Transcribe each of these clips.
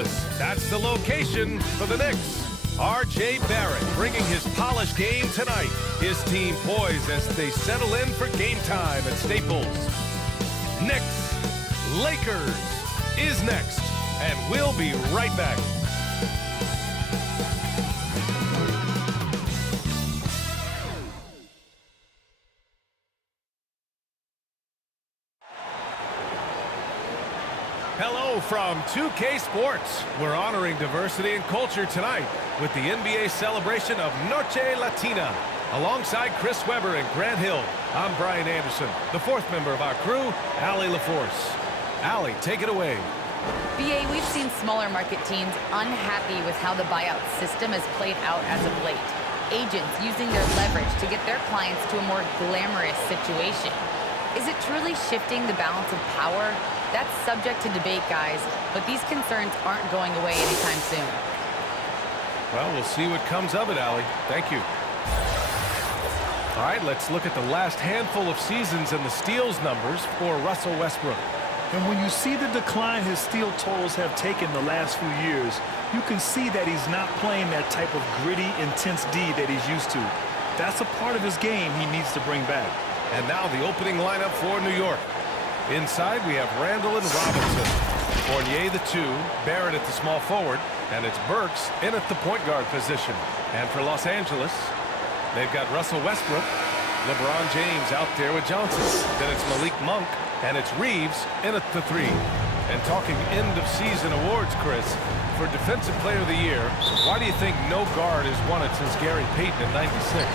Angeles. That's the location for the Knicks. R.J. Barrett bringing his polished game tonight. His team poised as they settle in for game time at Staples. Knicks, Lakers is next, and we'll be right back. Hello from 2K Sports. We're honoring diversity and culture tonight with the NBA celebration of Noche Latina. Alongside Chris Webber and Grant Hill, I'm Brian Anderson, the fourth member of our crew, Allie LaForce. Allie, take it away. BA, we've seen smaller market teams unhappy with how the buyout system has played out as of late. Agents using their leverage to get their clients to a more glamorous situation. Is it truly shifting the balance of power? That's subject to debate, guys, but these concerns aren't going away anytime soon. Well, we'll see what comes of it, Allie. Thank you. All right, let's look at the last handful of seasons and the steals numbers for Russell Westbrook. And when you see the decline his steal totals have taken the last few years, you can see that he's not playing that type of gritty, intense D that he's used to. That's a part of his game he needs to bring back. And now the opening lineup for New York. Inside, we have Randle and Robinson. Fournier, the two, Barrett at the small forward, and it's Burks in at the point guard position. And for Los Angeles, they've got Russell Westbrook, LeBron James out there with Johnson. Then it's Malik Monk, and it's Reeves in at the three. And talking end-of-season awards, Chris, for Defensive Player of the Year, why do you think no guard has won it since Gary Payton in '96?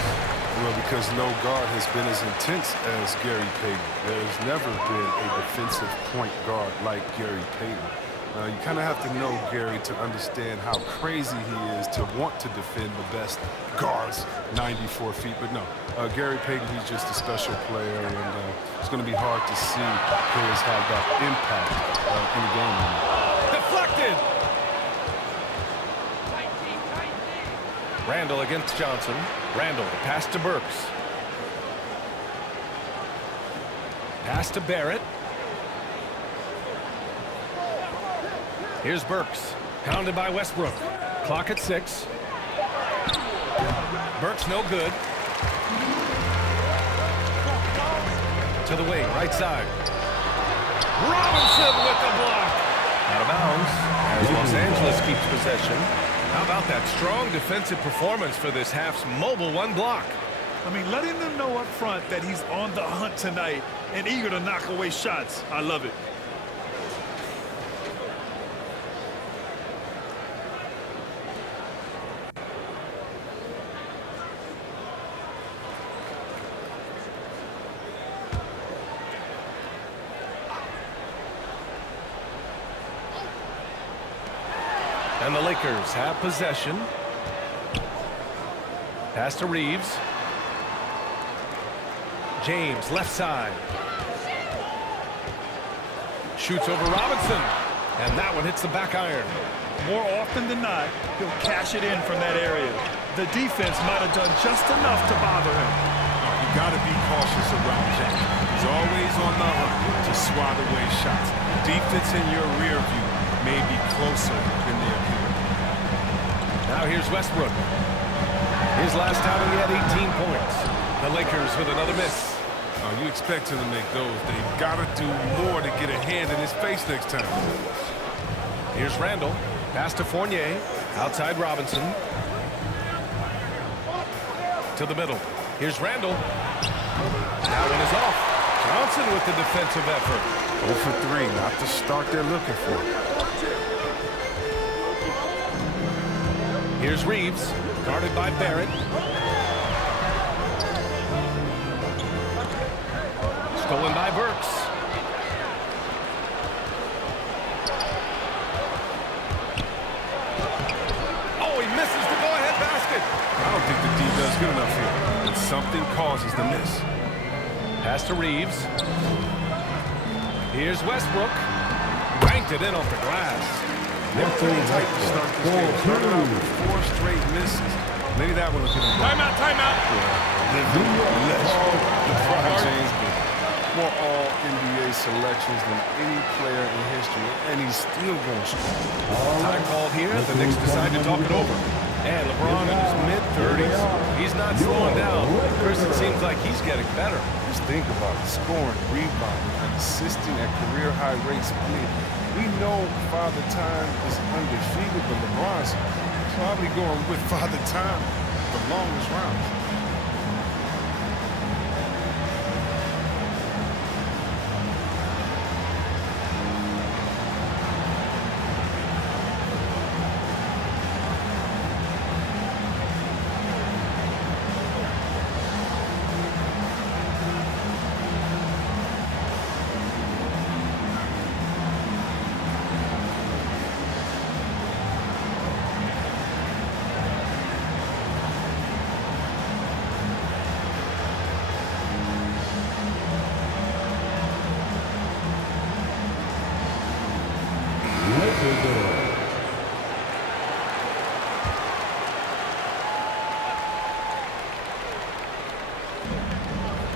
Well, because no guard has been as intense as Gary Payton. There's never been a defensive point guard like Gary Payton. You kind of have to know Gary to understand how crazy he is to want to defend the best guards 94 feet. But no, Gary Payton, he's just a special player, and it's going to be hard to see players have that impact in the game. Deflected! Randle against Johnson. Randle, the pass to Burks. Pass to Barrett. Here's Burks. Pounded by Westbrook. Clock at 6. Burks no good. To the wing, right side. Robinson with the block. Out of bounds as Los Angeles keeps possession. How about that strong defensive performance for this half's mobile one block? I mean, letting them know up front that he's on the hunt tonight and eager to knock away shots. I love it. And the Lakers have possession. Pass to Reeves. James, left side. Shoots over Robinson. And that one hits the back iron. More often than not, he'll cash it in from that area. The defense might have done just enough to bother him. You got to be cautious around Jack. He's always on the hunt to swat away shots. Defense in your rear view may be closer than they appear. Now here's Westbrook. His last outing, he had 18 points. The Lakers with another miss. You expect him to make those. They've got to do more to get a hand in his face next time. Here's Randle. Pass to Fournier. Outside Robinson. To the middle. Here's Randle. That one is off. Johnson with the defensive effort. 0 for 3, not the start they're looking for. Here's Reeves, guarded by Barrett. Stolen by Burks. Oh, he misses the go-ahead basket. I don't think the D does good enough here. And something causes the miss. Pass to Reeves. Here's Westbrook. Banked it in off the glass. They're pretty tight to start this game. Started out with 4 straight misses. Maybe that one will get him. Timeout, timeout. LeBron James. more All-NBA selections than any player in history, and he's still going to score. Time called here. The Knicks decide to talk it over. And LeBron in his mid-30s. He's not slowing down. Chris, it seems like he's getting better. Just think about it. Scoring, rebounding, and assisting at career-high rates. I mean, we know Father Time is undefeated, but LeBron's probably going with Father Time the longest rounds.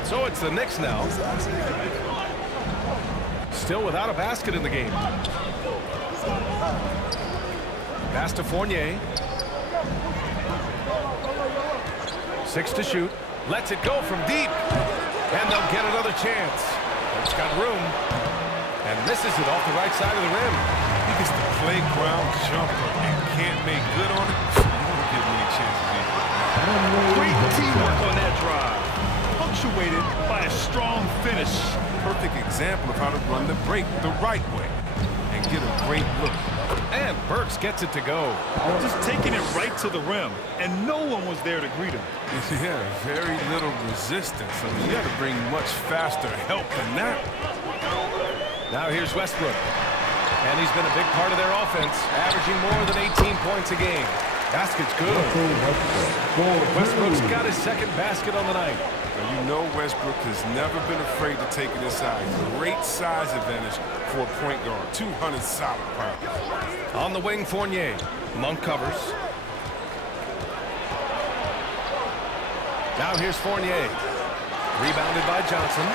So it's the Knicks now. Still without a basket in the game. Pass to Fournier. 6 to shoot. Lets it go from deep. And they'll get another chance. It's got room. And misses it off the right side of the rim. He gets the playground jumper and can't make good on it. You don't get many chances either. Great teamwork on that drive. Punctuated by a strong finish. Perfect example of how to run the break the right way and get a great look. And Burks gets it to go. Just taking it right to the rim, and no one was there to greet him. Yeah, very little resistance. I mean, you got to bring much faster help than that. Now here's Westbrook. And he's been a big part of their offense, averaging more than 18 points a game. Basket's good. Westbrook's got his second basket on the night. Now, you know Westbrook has never been afraid to take it inside. Great size advantage for a point guard. 200 solid pounds. On the wing, Fournier. Monk covers. Now here's Fournier. Rebounded by Johnson.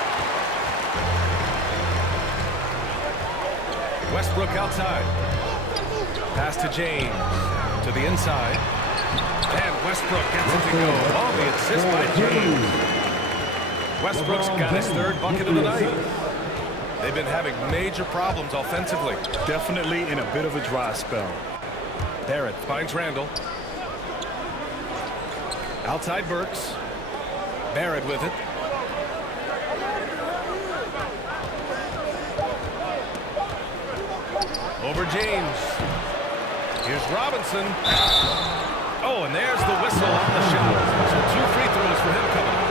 Westbrook outside. Pass to James. To the inside. And Westbrook gets it to go. Oh, the assist by James. Westbrook's got his third bucket of the night. They've been having major problems offensively. Definitely in a bit of a dry spell. Barrett finds Randle. Outside Burks. Barrett with it. Over James. Here's Robinson. Oh, and there's the whistle on the shot. So 2 free throws for him coming up.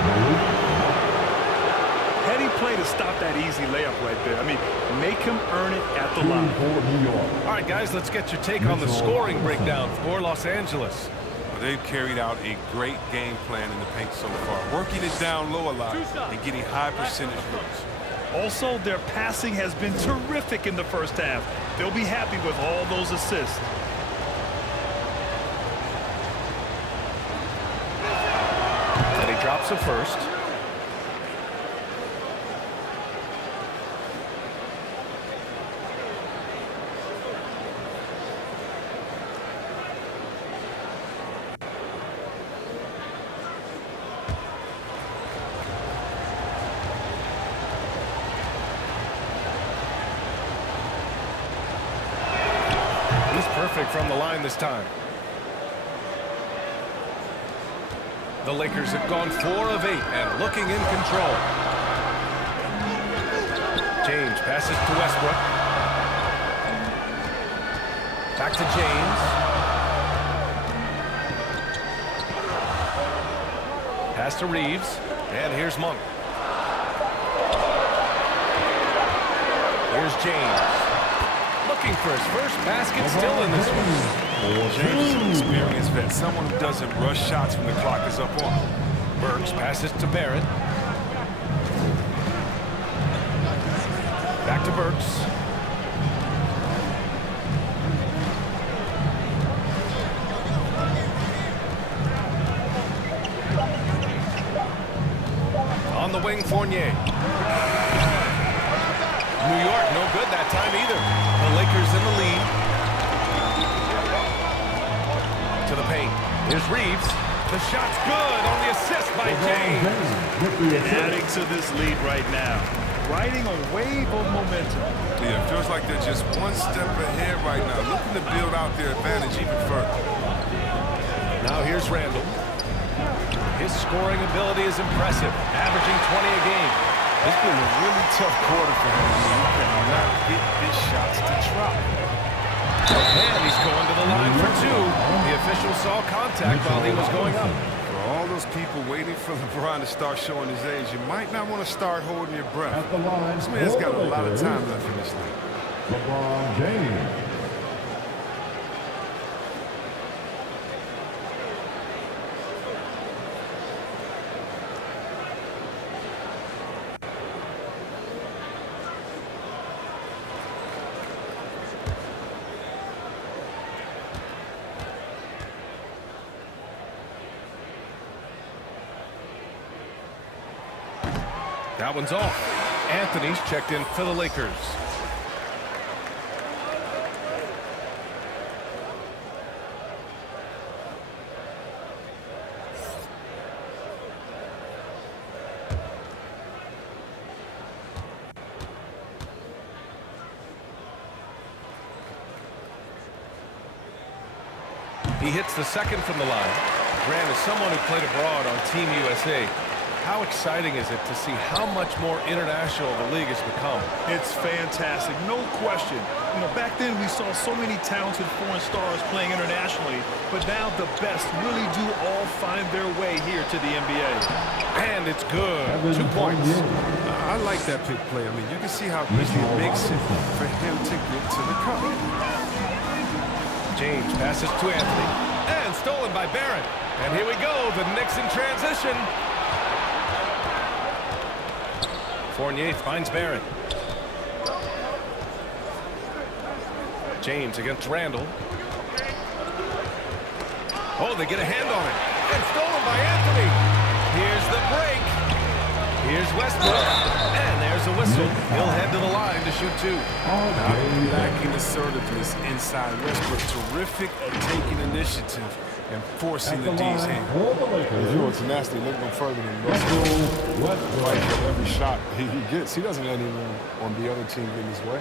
Heady play to stop that easy layup right there. I mean, make him earn it at the line. All right, guys, let's get your take on the scoring breakdown for Los Angeles. Well, they've carried out a great game plan in the paint so far, working it down low a lot and getting high percentage looks. Also, their passing has been terrific in the first half. They'll be happy with all those assists. And he drops it first. Perfect from the line this time. The Lakers have gone 4 of 8 and looking in control. James passes to Westbrook. Back to James. Pass to Reeves. And here's Monk. Here's James. Looking for his first basket, still in this one. James is an experienced vet, someone who doesn't rush shots when the clock is up on him. Burks passes to Barrett. Back to Burks. On the wing, Fournier. good that time either. The Lakers in the lead. To the paint. Here's Reeves. The shot's good on the assist by James. And adding to this lead right now. Riding a wave of momentum. Yeah, it feels like they're just one step ahead right now, looking to build out their advantage even further. Now here's Randle. His scoring ability is impressive, averaging 20 a game. It's been a really tough quarter for him. He cannot get his shots to drop. And he's going to the line for two. The official saw contact while he was going up. For all those people waiting for LeBron to start showing his age, you might not want to start holding your breath. This man's got a lot of time left in this league. LeBron James. That one's off. Anthony's checked in for the Lakers. He hits the second from the line. Grant is someone who played abroad on Team USA. How exciting is it to see how much more international the league has become? It's fantastic, no question. You know, back then we saw so many talented foreign stars playing internationally, but now the best really do all find their way here to the NBA. And it's good. 2 points. I like that pick play. I mean, you can see how easy it makes it for him to get to the cup. James passes to Anthony. And stolen by Barrett. And here we go, the Knicks in transition. Fournier finds Barrett. James against Randle. Oh, they get a hand on it. And stolen by Anthony. Here's the break. Here's Westbrook. And there's a whistle. He'll head to the line to shoot two. Not lacking assertiveness inside Westbrook. Terrific at taking initiative and forcing the D's hand. If you were tenacity, look no further than Westbrook. Fight for every shot he gets. He doesn't let anyone on the other team get in his way.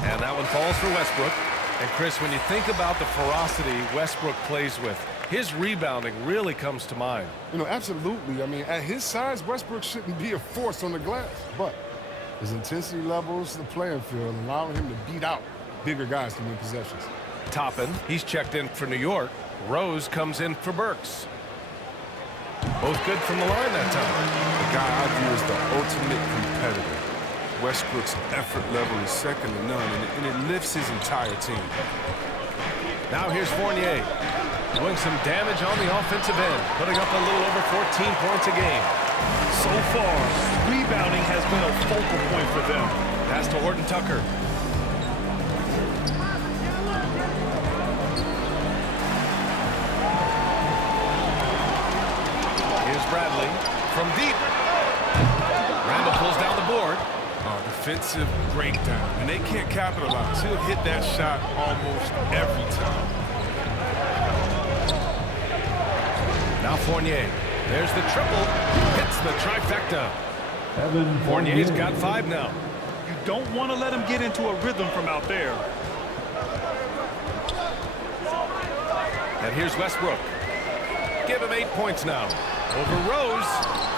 And that one falls for Westbrook. And Chris, when you think about the ferocity Westbrook plays with, his rebounding really comes to mind. You know, absolutely. I mean, at his size, Westbrook shouldn't be a force on the glass. But his intensity levels the playing field, allowing him to beat out bigger guys to win possessions. Toppin, he's checked in for New York. Rose comes in for Burks. Both good from the line that time. The guy I view as the ultimate competitor. Westbrook's effort level is second to none, and it lifts his entire team. Now here's Fournier, doing some damage on the offensive end, putting up a little over 14 points a game. So far, rebounding has been a focal point for them. Pass to Horton Tucker. Here's Bradley from deep. Randle pulls down the board. Defensive breakdown, and they can't capitalize. He'll hit that shot almost every time. Now Fournier. There's the triple. Hits the trifecta. Fournier's got 5 now. You don't want to let him get into a rhythm from out there. And here's Westbrook. Give him 8 points now. Over Rose.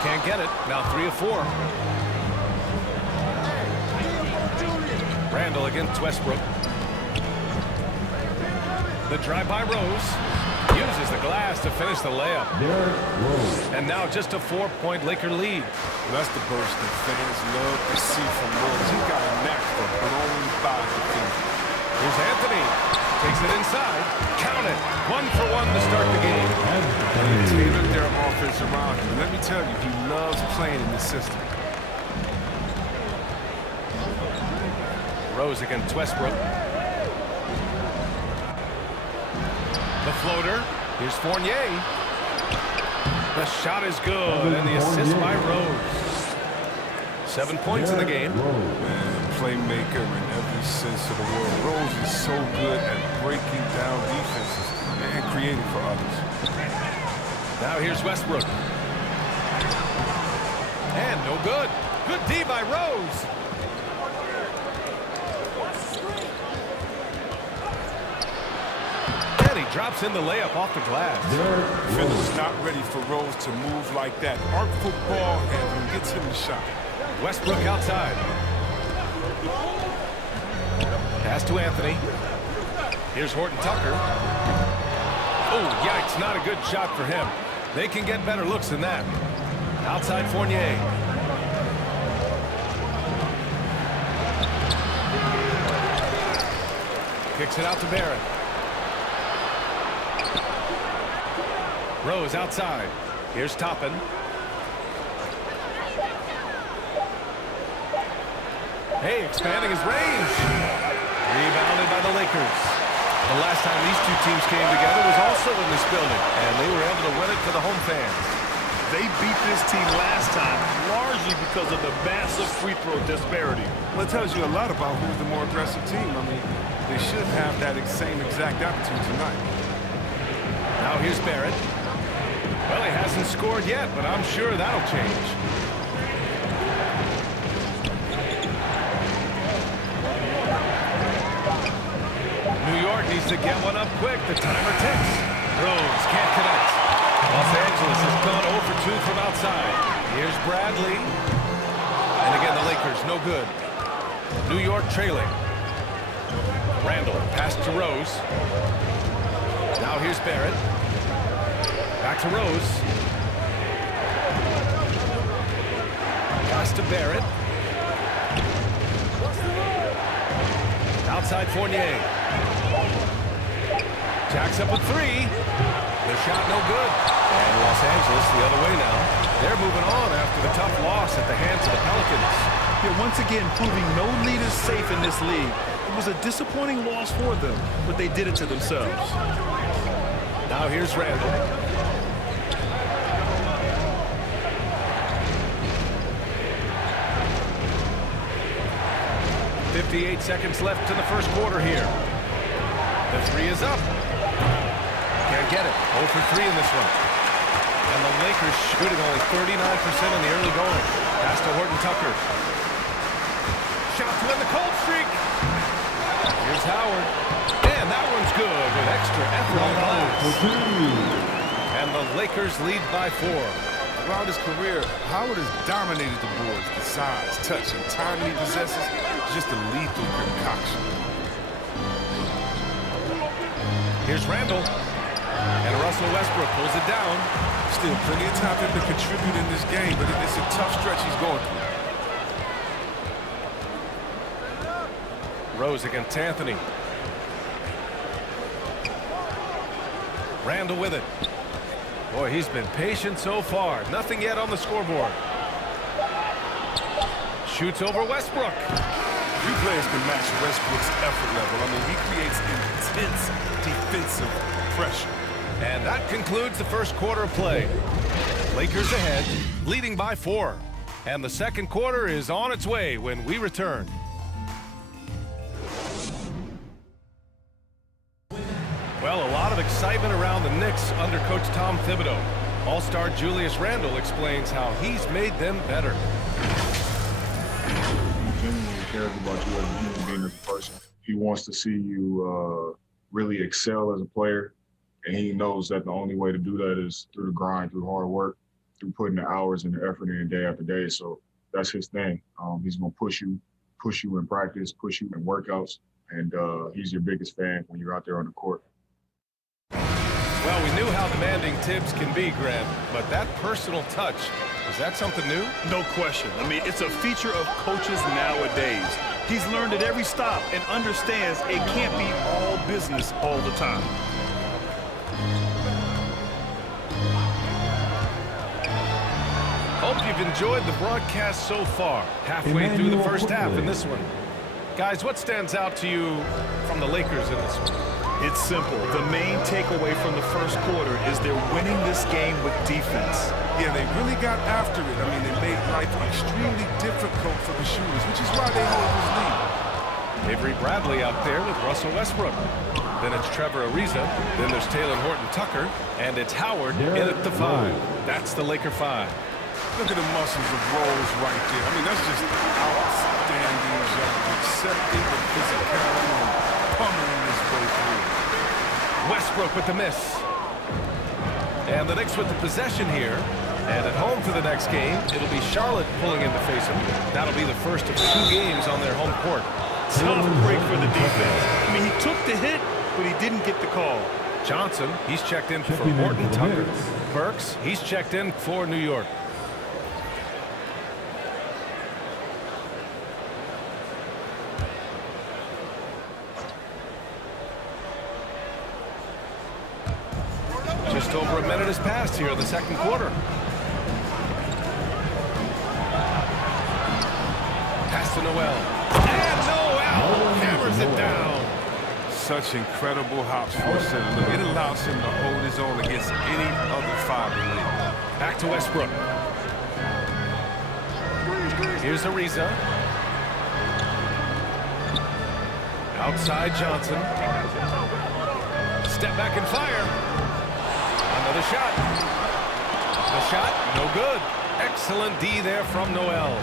Can't get it. Now 3 of 4. Randle against Westbrook. The drive by Rose. Uses the glass to finish the layup. And now just a 4-point Laker lead. Well, that's the burst that fans love to see from Rose. He's got a knack for blowing by the defense. Here's Anthony. Takes it inside. Count it. 1 for 1 to start the game. They tailored their offense around him. Let me tell you, he loves playing in this system. Rose against Westbrook. The floater. Here's Fournier. The shot is good, and the assist by Rose. 7 points in the game. Man, playmaker in every sense of the word. Rose is so good at breaking down defenses and creating for others. Now here's Westbrook. And no good. Good D by Rose. And he drops in the layup off the glass. Defender's not ready for Rose to move like that. Artful ball handling gets him the shot. Westbrook outside. Pass to Anthony. Here's Horton Tucker. Oh, yikes, not a good shot for him. They can get better looks than that. Outside Fournier. Kicks it out to Barrett. Rose outside. Here's Toppin. Hey, expanding his range. Rebounded by the Lakers. The last time these two teams came together was also in this building, and they were able to win it for the home fans. They beat this team last time largely because of the massive free throw disparity. Well, it tells you a lot about who's the more aggressive team. I mean, they should have that same exact attitude tonight. Now here's Barrett. Well, he hasn't scored yet, but I'm sure that'll change. New York needs to get one up quick. The timer ticks. Rose can't connect. Los Angeles has gone 0 for 2 from outside. Here's Bradley. And again, the Lakers, no good. New York trailing. Randle, pass to Rose. Now here's Barrett. Back to Rose. Pass to Barrett. Outside Fournier. Jacks up with 3. The shot no good. And Los Angeles the other way now. They're moving on after the tough loss at the hands of the Pelicans. Yeah, once again, proving no lead is safe in this league. It was a disappointing loss for them, but they did it to themselves. Now here's Randle. 58 seconds left in the first quarter here. The 3 is up. Can't get it. 0 for 3 in this one. And the Lakers shooting only 39% in the early going. Pass to Horton Tucker. Shot to end the cold streak. Here's Howard. And that one's good with extra effort on the glass. And the Lakers lead by 4. Throughout his career, Howard has dominated the boards. The size, touch, and time he possesses is just a lethal concoction. Here's Randle. And Russell Westbrook pulls it down. Still plenty of time for him to contribute in this game, but it's a tough stretch he's going through. Rose against Anthony. Randle with it. Boy, he's been patient so far. Nothing yet on the scoreboard. Shoots over Westbrook. Few players can match Westbrook's effort level. I mean, he creates intense defensive pressure. And that concludes the first quarter of play. Lakers ahead, leading by 4. And the second quarter is on its way when we return. Well, a lot of excitement around the Knicks under Coach Tom Thibodeau. All-star Julius Randle explains how he's made them better. He genuinely cares about you as a human being, as a person. He wants to see you really excel as a player, and he knows that the only way to do that is through the grind, through hard work, through putting the hours and the effort in day after day. So that's his thing. He's going to push you in practice, push you in workouts, and he's your biggest fan when you're out there on the court. Well, we knew how demanding Tibbs can be, Grant, but that personal touch Is that something new? No question. I mean, it's a feature of coaches nowadays. He's learned at every stop and understands it can't be all business all the time. Hope you've enjoyed the broadcast so far. Halfway through the first half in this one. Guys, what stands out to you from the Lakers in this one? It's simple. The main takeaway from the first quarter is they're winning this game with defense. Yeah, they really got after it. I mean, they made life extremely difficult for the shooters, which is why they hold this lead. Avery Bradley out there with Russell Westbrook. Then it's Trevor Ariza. Then there's Taylor Horton-Tucker. And it's Howard in at the 5. That's the Laker 5. Look at the muscles of Rose right there. I mean, that's just outstanding job. Accepting the physicality and pummeling this way through. Westbrook with the miss. And the Knicks with the possession here. And at home for the next game, it'll be Charlotte pulling in to face them. That'll be the first of 2 games on their home court. Tough break for the defense. I mean, he took the hit, but he didn't get the call. Johnson, he's checked in for Horton-Tucker. Burks, he's checked in for New York. Just over a minute has passed here in the second quarter. Pass to Noel. And Noel hammers it down. Such incredible hops for a center. It allows him to hold his own against any other 5 in the league. Back to Westbrook. Here's Ariza. Outside Johnson. Step back and fire. Another shot. The shot, no good. Excellent D there from Noel.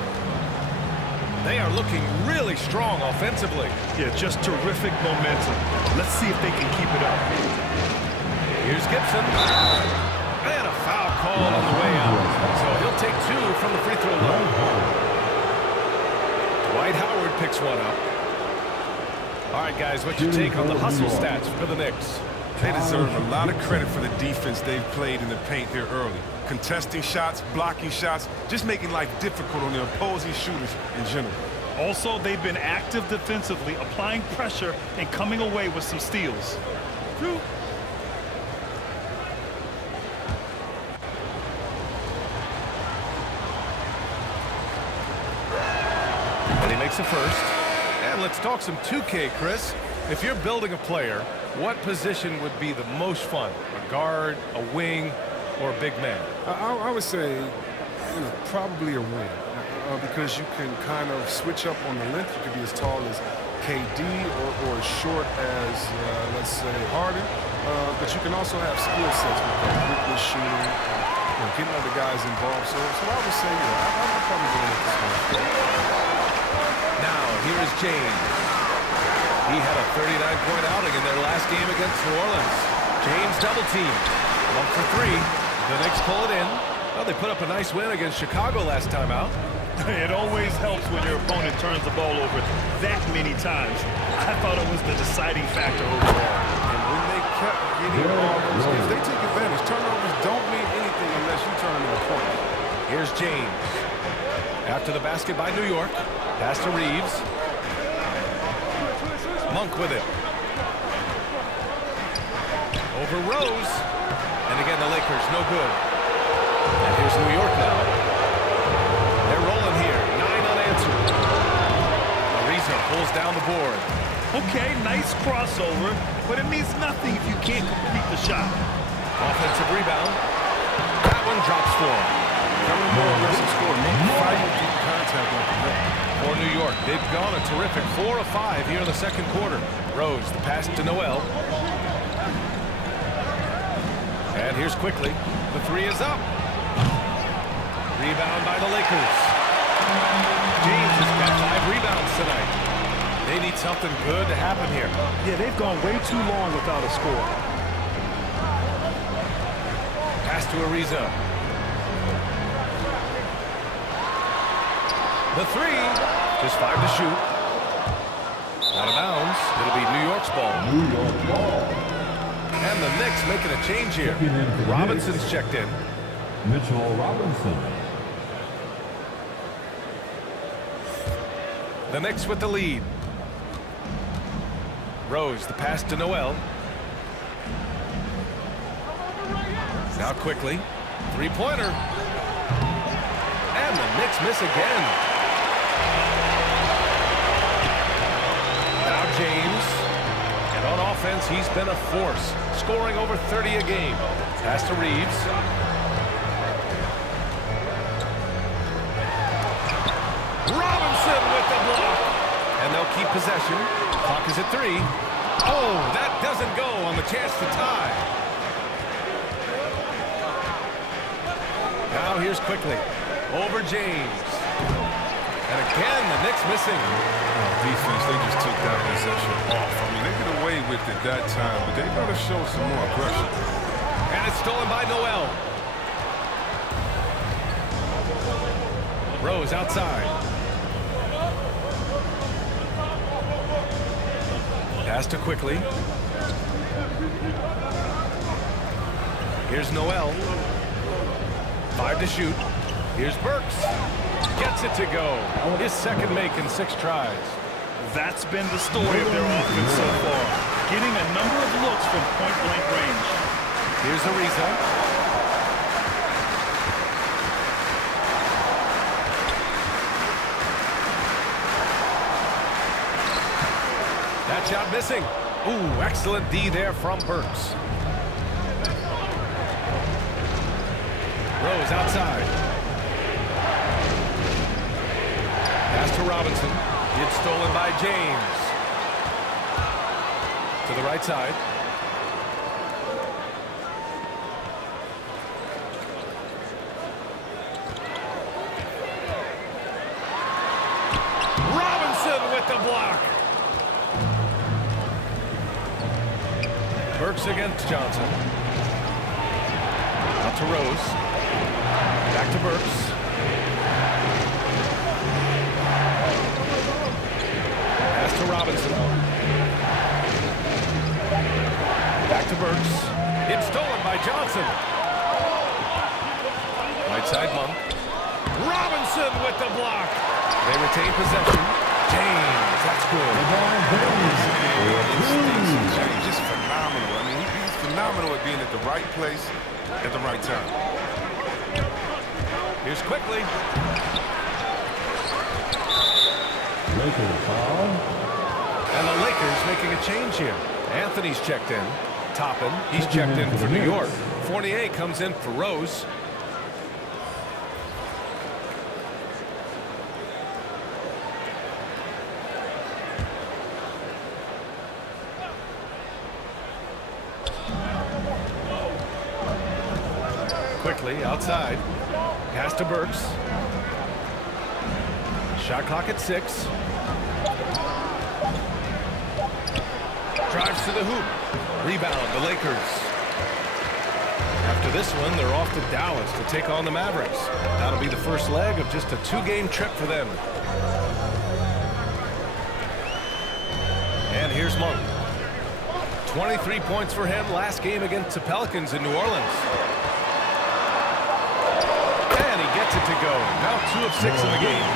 They are looking really strong offensively. Yeah, just terrific momentum. Let's see if they can keep it up. Here's Gibson. And a foul call on the way out. So he'll take 2 from the free throw line. Dwight Howard picks one up. All right, guys, what's your take on the hustle stats for the Knicks? They deserve a lot of credit for the defense they've played in the paint here early. Contesting shots, blocking shots, just making life difficult on the opposing shooters in general. Also, they've been active defensively, applying pressure and coming away with some steals. And he makes a first. And let's talk some 2K, Chris. If you're building a player, what position would be the most fun? A guard, a wing, or a big man? I would say probably a wing because you can kind of switch up on the length. You could be as tall as KD or as short as, let's say, Harden. But you can also have skill sets with that, quickness shooting, getting other guys involved. So I would say, I'm probably going with this one. Now, here is James. He had a 39-point outing in their last game against New Orleans. James double teamed. 1 for 3. The Knicks pull it in. Well, they put up a nice win against Chicago last time out. It always helps when your opponent turns the ball over that many times. I thought it was the deciding factor overall. And when they kept getting all those games, they took advantage. Turnovers don't mean anything unless you turn them into a point. Here's James. After the basket by New York. Pass to Reeves. Monk with it. Over Rose. And again, the Lakers, no good. And here's New York now. They're rolling here. 9 unanswered. Ariza pulls down the board. Okay, nice crossover, but it means nothing if you can't complete the shot. Offensive rebound. That one drops for him. Coming more aggressive score. Fighting deep contact like that. For New York, they've gone a terrific 4 of 5 here in the second quarter. Rose, the pass to Noel. And here's quickly. The 3 is up. Rebound by the Lakers. James has got 5 rebounds tonight. They need something good to happen here. Yeah, they've gone way too long without a score. Pass to Ariza. The 3, just 5 to shoot. Out of bounds. It'll be New York's ball. And the Knicks making a change here. Robinson's checked in. Mitchell Robinson. The Knicks with the lead. Rose, the pass to Noel. Now quickly. Three-pointer. And the Knicks miss again. Now James. And on offense, he's been a force, scoring over 30 a game. Pass to Reeves. Robinson with the block. And they'll keep possession. Clock is at 3. Oh, that doesn't go on the chance to tie. Now here's quickly. Over James. And again, the Knicks missing. Defense, they just took that possession off. I mean, they get away with it that time, but they got to show some more aggression. And it's stolen by Noel. Rose outside. Pass to quickly. Here's Noel. 5 to shoot. Here's Burks. Gets it to go. His second make in 6 tries. That's been the story of their offense so far. Getting a number of looks from point-blank range. Here's Ariza. That shot missing. Ooh, excellent D there from Burks. Rose outside. Pass to Robinson. It's stolen by James. To the right side. Robinson with the block. Burks against Johnson. Out to Rose. Back to Burks. Pass to Robinson. Back to Burks. It's stolen by Johnson. Right side Monk. Robinson with the block. They retain possession. James, that's good. James is phenomenal. I mean, he's phenomenal at being at the right place at the right time. Here's quickly. And the Lakers making a change here. Anthony's checked in. Toppin, he's checked in for New York. Fournier comes in for Rose. Quickly outside. Pass to Burks. Shot clock at 6. Drives to the hoop. Rebound, the Lakers. After this one, they're off to Dallas to take on the Mavericks. That'll be the first leg of just a 2-game trip for them. And here's Monk. 23 points for him last game against the Pelicans in New Orleans. And he gets it to go. Now 2 of 6 in the game.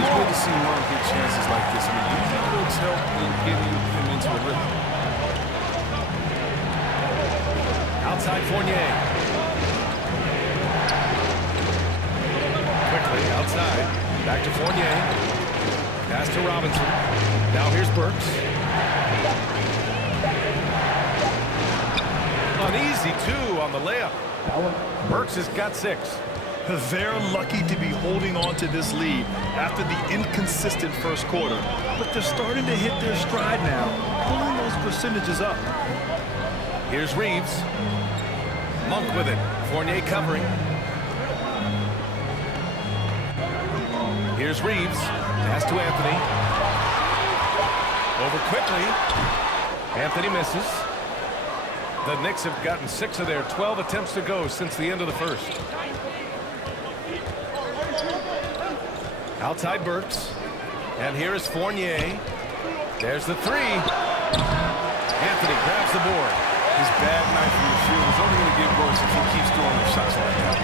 It's good to see Monk get chances like this. I mean, usually looks help in getting him into a rhythm. Outside Fournier. Quickly outside. Back to Fournier. Pass to Robinson. Now here's Burks. An easy 2 on the layup. Burks has got 6. They're lucky to be holding on to this lead after the inconsistent first quarter. But they're starting to hit their stride now, pulling those percentages up. Here's Reeves. Monk with it. Fournier covering. Here's Reeves. Pass to Anthony. Over quickly. Anthony misses. The Knicks have gotten 6 of their 12 attempts to go since the end of the first. Outside Burks. And here is Fournier. There's the 3. Anthony grabs the board. His bad night from the field is only going to get worse if he keeps throwing them shots like that.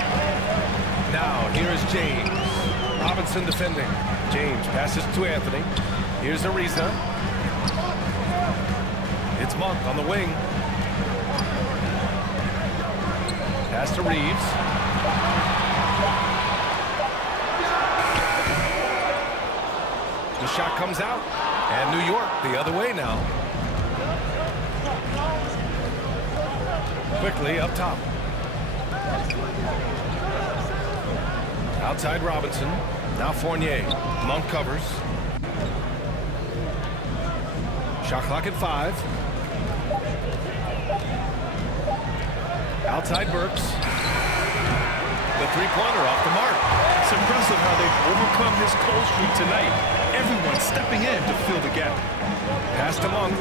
Now here is James. Robinson defending. James passes to Anthony. Here's Ariza. It's Monk on the wing. Pass to Reeves. The shot comes out. And New York the other way now. Quickly up top. Outside Robinson. Now Fournier. Monk covers. Shot clock at 5. Outside Burks. The three-pointer off the mark. It's impressive how they've overcome this cold streak tonight. Everyone stepping in to fill the gap. Pass to Monk.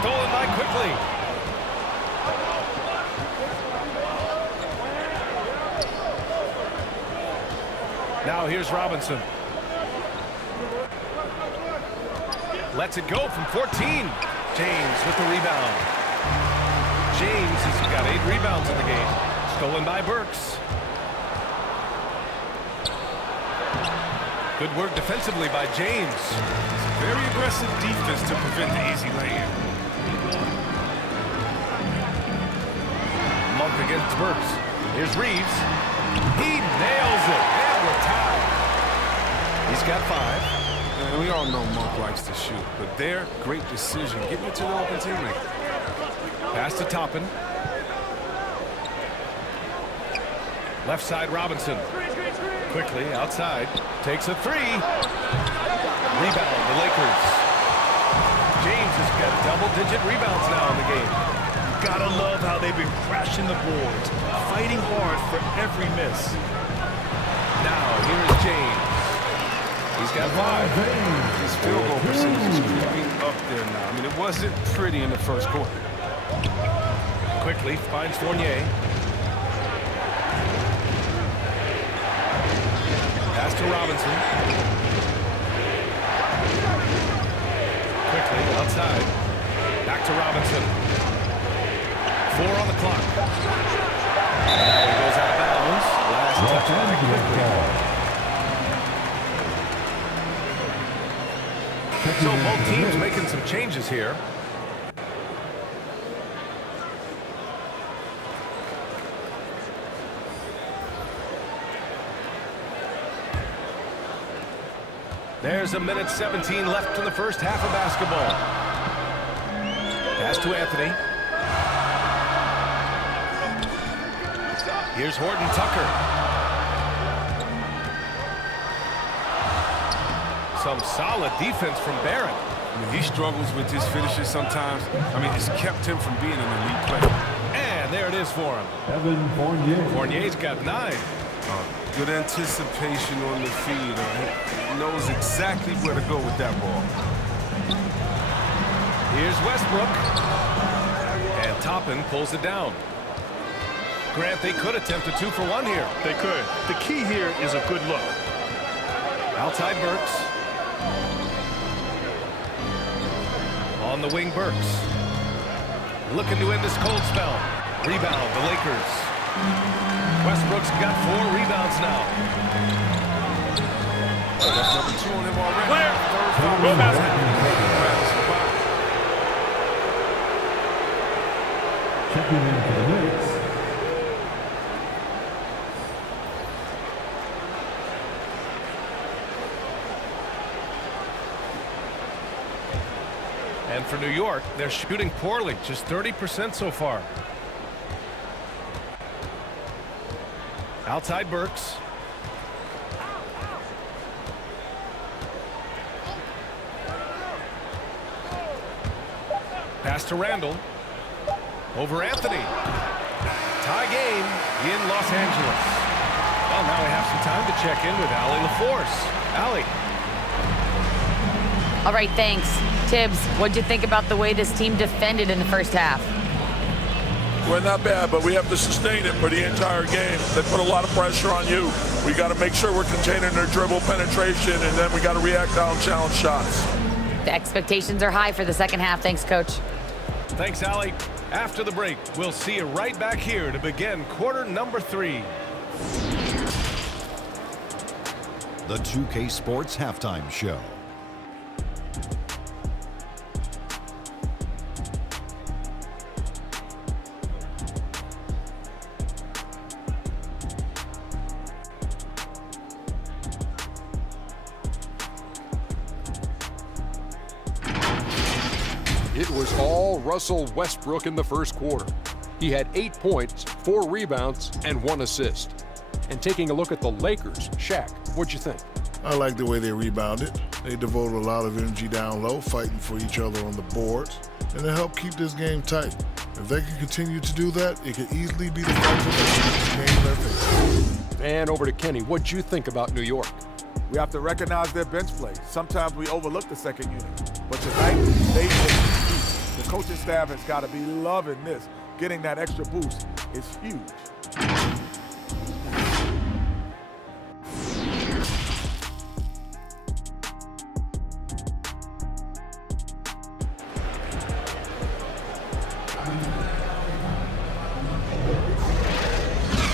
Stolen by quickly. Now here's Robinson. Lets it go from 14. James with the rebound. James has got 8 rebounds in the game. Stolen by Burks. Good work defensively by James. Very aggressive defense to prevent the easy lay-in. Monk against Burks. Here's Reeves. He nails it. And we're tied. He's got 5. And we all know Monk likes to shoot, but their great decision, getting it to the open teammate. Pass to Toppin. Left side Robinson. Quickly outside. Takes a 3. Rebound the Lakers. James has got double-digit rebounds now in the game. Gotta love how they've been crashing the boards, fighting hard for every miss. Now here is James. He's got 5. His field goal percentage is creeping up there now. I mean, it wasn't pretty in the first quarter. Quickly finds Fournier. Pass to Robinson. Quickly outside. Back to Robinson. 4 on the clock. Now he goes out of bounds. Last touch by quickly. So both teams making some changes here. There's 1:17 left in the first half of basketball. Pass to Anthony. Here's Horton Tucker. Some solid defense from Barrett. I mean, he struggles with his finishes sometimes. I mean, it's kept him from being an elite player. And there it is for him. Evan Fournier. Fournier's got 9. Good anticipation on the feed. He knows exactly where to go with that ball. Here's Westbrook. And Toppin pulls it down. Grant, they could attempt a 2 for 1 here. They could. The key here is a good look. Outside Burks. On the wing, Burks. Looking to end this cold spell. Rebound, the Lakers. Westbrook's got 4 rebounds now. That's number 2 on him already. Clear. Third foul. Go basket. Checking in for the Knicks. And for New York, they're shooting poorly, just 30% so far. Outside Burks. Pass to Randle. Over Anthony. Tie game in Los Angeles. Well, now we have some time to check in with Allie LaForce. Allie. All right, thanks. Tibbs, what'd you think about the way this team defended in the first half? We're not bad, but we have to sustain it for the entire game. They put a lot of pressure on you. We got to make sure we're containing their dribble penetration, and then we got to react on challenge shots. The expectations are high for the second half. Thanks, Coach. Thanks, Allie. After the break, we'll see you right back here to begin quarter number 3. the 2K Sports Halftime Show. It was all Russell Westbrook in the first quarter. He had 8 points, 4 rebounds, and 1 assist. And taking a look at the Lakers, Shaq, what'd you think? I like the way they rebounded. They devoted a lot of energy down low, fighting for each other on the boards, and it helped keep this game tight. If they can continue to do that, it could easily be the factor that keeps the game in their favor. And over to Kenny, what'd you think about New York? We have to recognize their bench play. Sometimes we overlook the second unit. But tonight, they just the coaching staff has got to be loving this. Getting that extra boost is huge.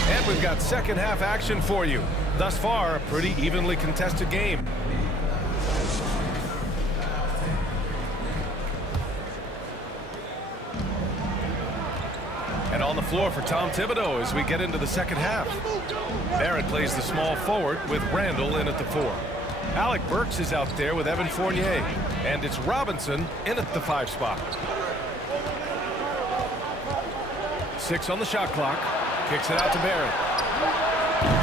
And we've got second half action for you. Thus far, a pretty evenly contested game. And on the floor for Tom Thibodeau as we get into the second half. Barrett plays the small forward with Randle in at the 4. Alec Burks is out there with Evan Fournier. And it's Robinson in at the 5 spot. 6 on the shot clock. Kicks it out to Barrett.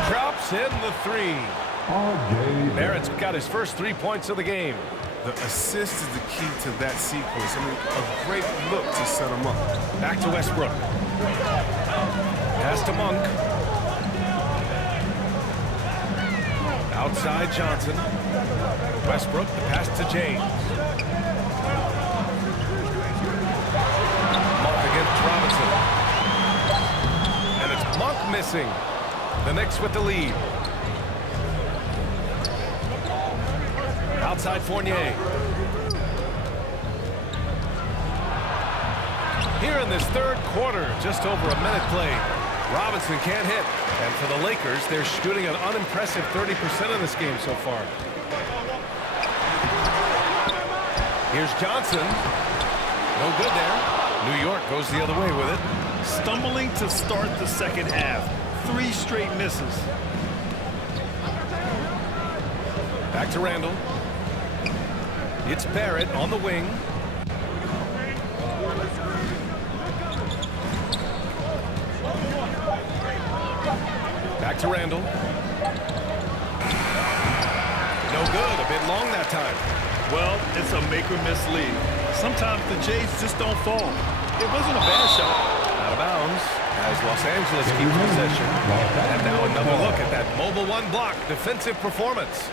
Drops in the 3. Barrett's got his first 3 points of the game. The assist is the key to that sequence. I mean, a great look to set him up. Back to Westbrook. Pass to Monk. Outside Johnson. Westbrook, the pass to James. Monk against Robinson. And it's Monk missing. The Knicks with the lead. Outside Fournier. Here in this third quarter, just over a minute played. Robinson can't hit. And for the Lakers, they're shooting an unimpressive 30% in this game so far. Here's Johnson. No good there. New York goes the other way with it. Stumbling to start the second half. 3 straight misses. Back to Randle. It's Barrett on the wing. Back to Randle. No good. A bit long that time. Well, it's a make-or-miss lead. Sometimes the Jays just don't fall. It wasn't a bad shot. Out of bounds as Los Angeles keeps possession. And now another look at that mobile 1 block defensive performance.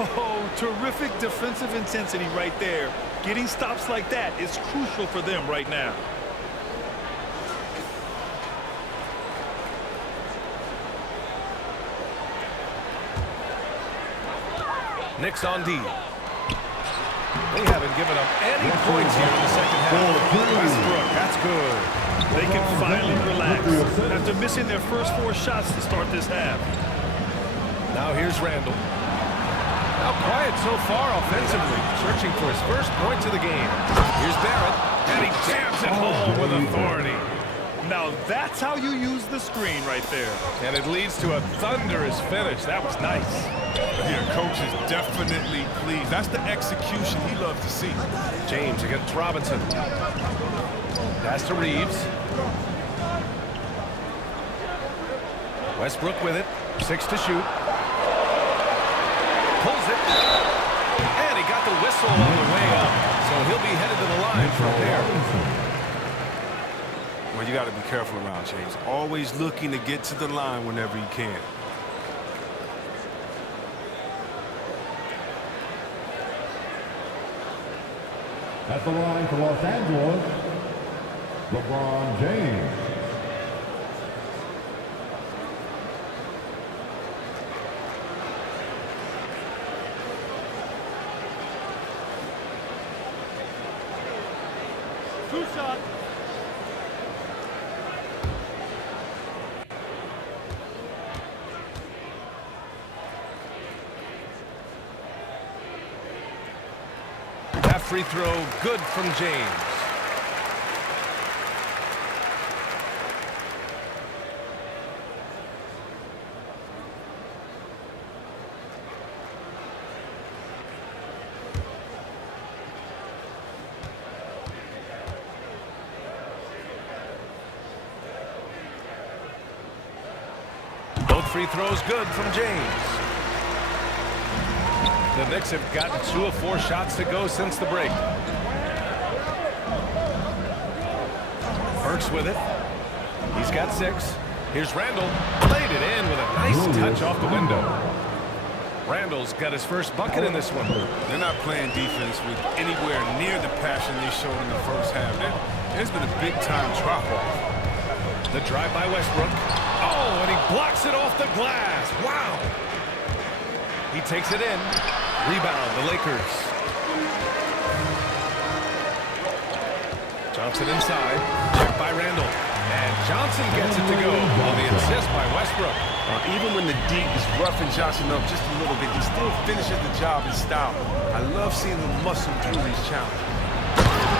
Oh, terrific defensive intensity right there. Getting stops like that is crucial for them right now. Knicks on D. They haven't given up any points here in the second half. Westbrook, that's good. They can finally relax after missing their first 4 shots to start this half. Now here's Randle. Now quiet so far offensively, searching for his first points of the game. Here's Barrett, and he jams it home with authority. Now that's how you use the screen right there. And it leads to a thunderous finish. That was nice. Yeah, coach is definitely pleased. That's the execution he loves to see. James against Robinson. Pass to Reeves. Westbrook with it. 6 to shoot. Pulls it. And he got the whistle on the way up. So he'll be headed to the line from there. Well, you got to be careful around James. Always looking to get to the line whenever you can. At the line for Los Angeles, LeBron James. Two shot. free throw good from James. Both free throws good from James. The Knicks have gotten 2 of 4 shots to go since the break. Burks with it. He's got 6. Here's Randle. Played it in with a nice touch off the window. Randle's got his first bucket in this one. They're not playing defense with anywhere near the passion they showed in the first half. There's been a big-time drop-off. The drive by Westbrook. Oh, and he blocks it off the glass. Wow. He takes it in. Rebound, the Lakers. Johnson inside. Checked by Randle. And Johnson gets it to go on the assist by Westbrook. Even when the D is roughing Johnson up just a little bit, he still finishes the job in style. I love seeing him muscle through these challenges.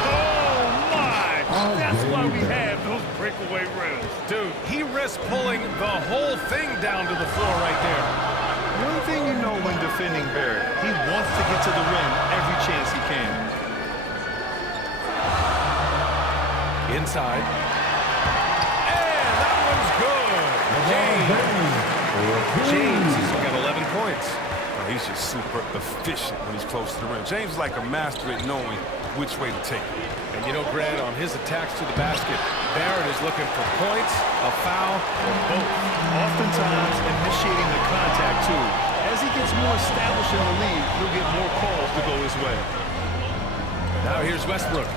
Oh, my! That's why we have those breakaway rims. Dude, he risks pulling the whole thing down to the floor right there. One thing you know when defending Barrett, he wants to get to the rim every chance he can. Inside. And that one's good. James has got 11 points. Oh, he's just super efficient when he's close to the rim. James is like a master at knowing which way to take it. And you know, Grant, on his attacks to the basket, Barrett is looking for points, a foul, or both. Oftentimes initiating the contact, too. As he gets more established in the league, he'll get more calls to go his way. Now here's Westbrook.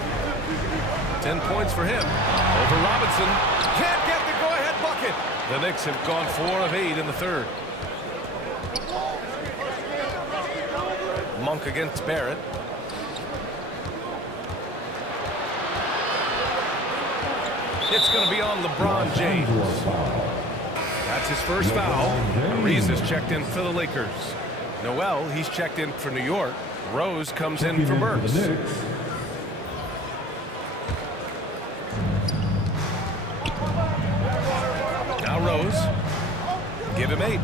10 points for him. Over Robinson. Can't get the go-ahead bucket. The Knicks have gone 4 of 8 in the third. Monk against Barrett. It's going to be on LeBron James. That's his first foul. Ariza's checked in for the Lakers. Noel, he's checked in for New York. Rose comes in for Burks. Now Rose. Give him 8.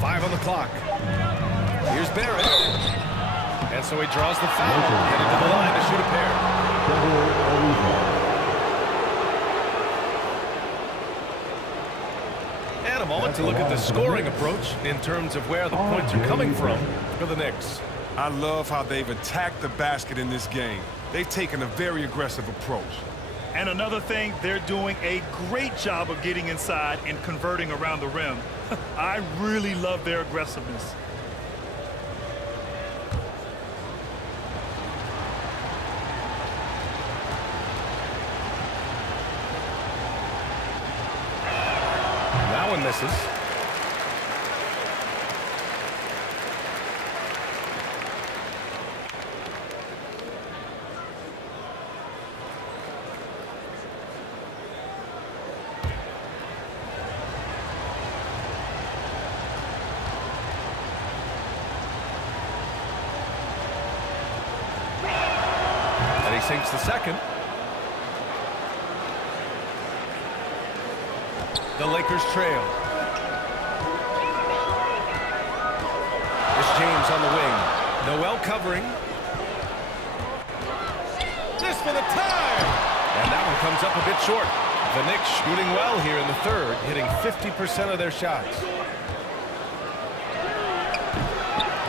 5 on the clock. Here's Barrett. And so he draws the foul. Headed to the line to shoot a pair. And a moment to look at the scoring approach in terms of where the points are coming from for the Knicks. I love how they've attacked the basket in this game. They've taken a very aggressive approach. And another thing, they're doing a great job of getting inside and converting around the rim. I really love their aggressiveness. That one misses. And he sinks the second. The Lakers trail. There's James on the wing. Noel covering. This for the tie. And that one comes up a bit short. The Knicks shooting well here in the third, hitting 50% of their shots.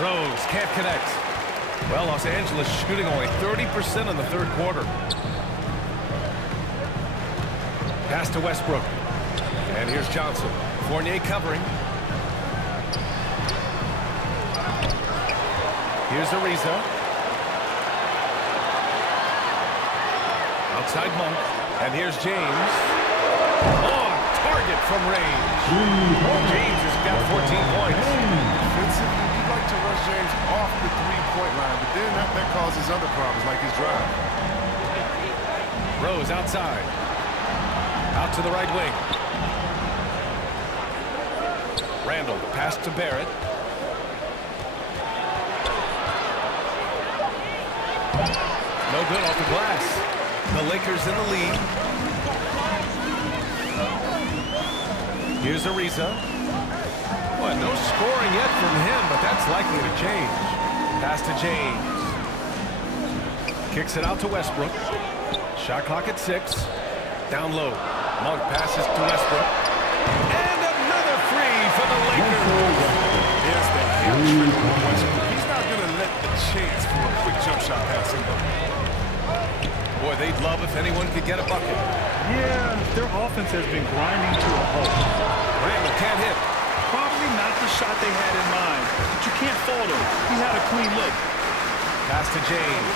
Rose can't connect. Well, Los Angeles shooting only 30% in the third quarter. Pass to Westbrook. And here's Johnson. Fournier covering. Here's Ariza. Outside Monk. And here's James. On target from range. James has got 14 points. Defensively, we'd like to rush James off the three-point line, but then that causes other problems like his drive. Rose outside. Out to the right wing. Randle, pass to Barrett. No good off the glass. The Lakers in the lead. Here's Ariza. Well, no scoring yet from him, but that's likely to change. Pass to James. Kicks it out to Westbrook. Shot clock at 6. Down low. Monk passes to Westbrook. And another free for the Lakers. There's the hamstring from Westbrook. He's not going to let the chance for a quick jump shot pass him. Boy, they'd love if anyone could get a bucket. Yeah, their offense has been grinding to a halt. Randle can't hit. Probably not the shot they had in mind, but you can't fault him. He had a clean look. Pass to James.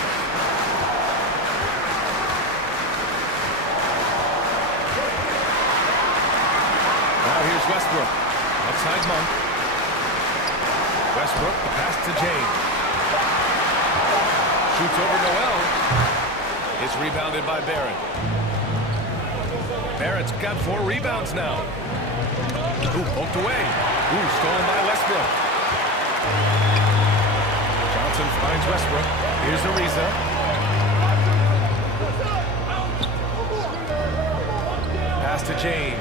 Now here's Westbrook. Outside Monk. Westbrook, the pass to James. Shoots over Noel. It's rebounded by Barrett. Barrett's got 4 rebounds now. Ooh, poked away. Ooh, stolen by Westbrook. Johnson finds Westbrook. Here's Ariza. Pass to James.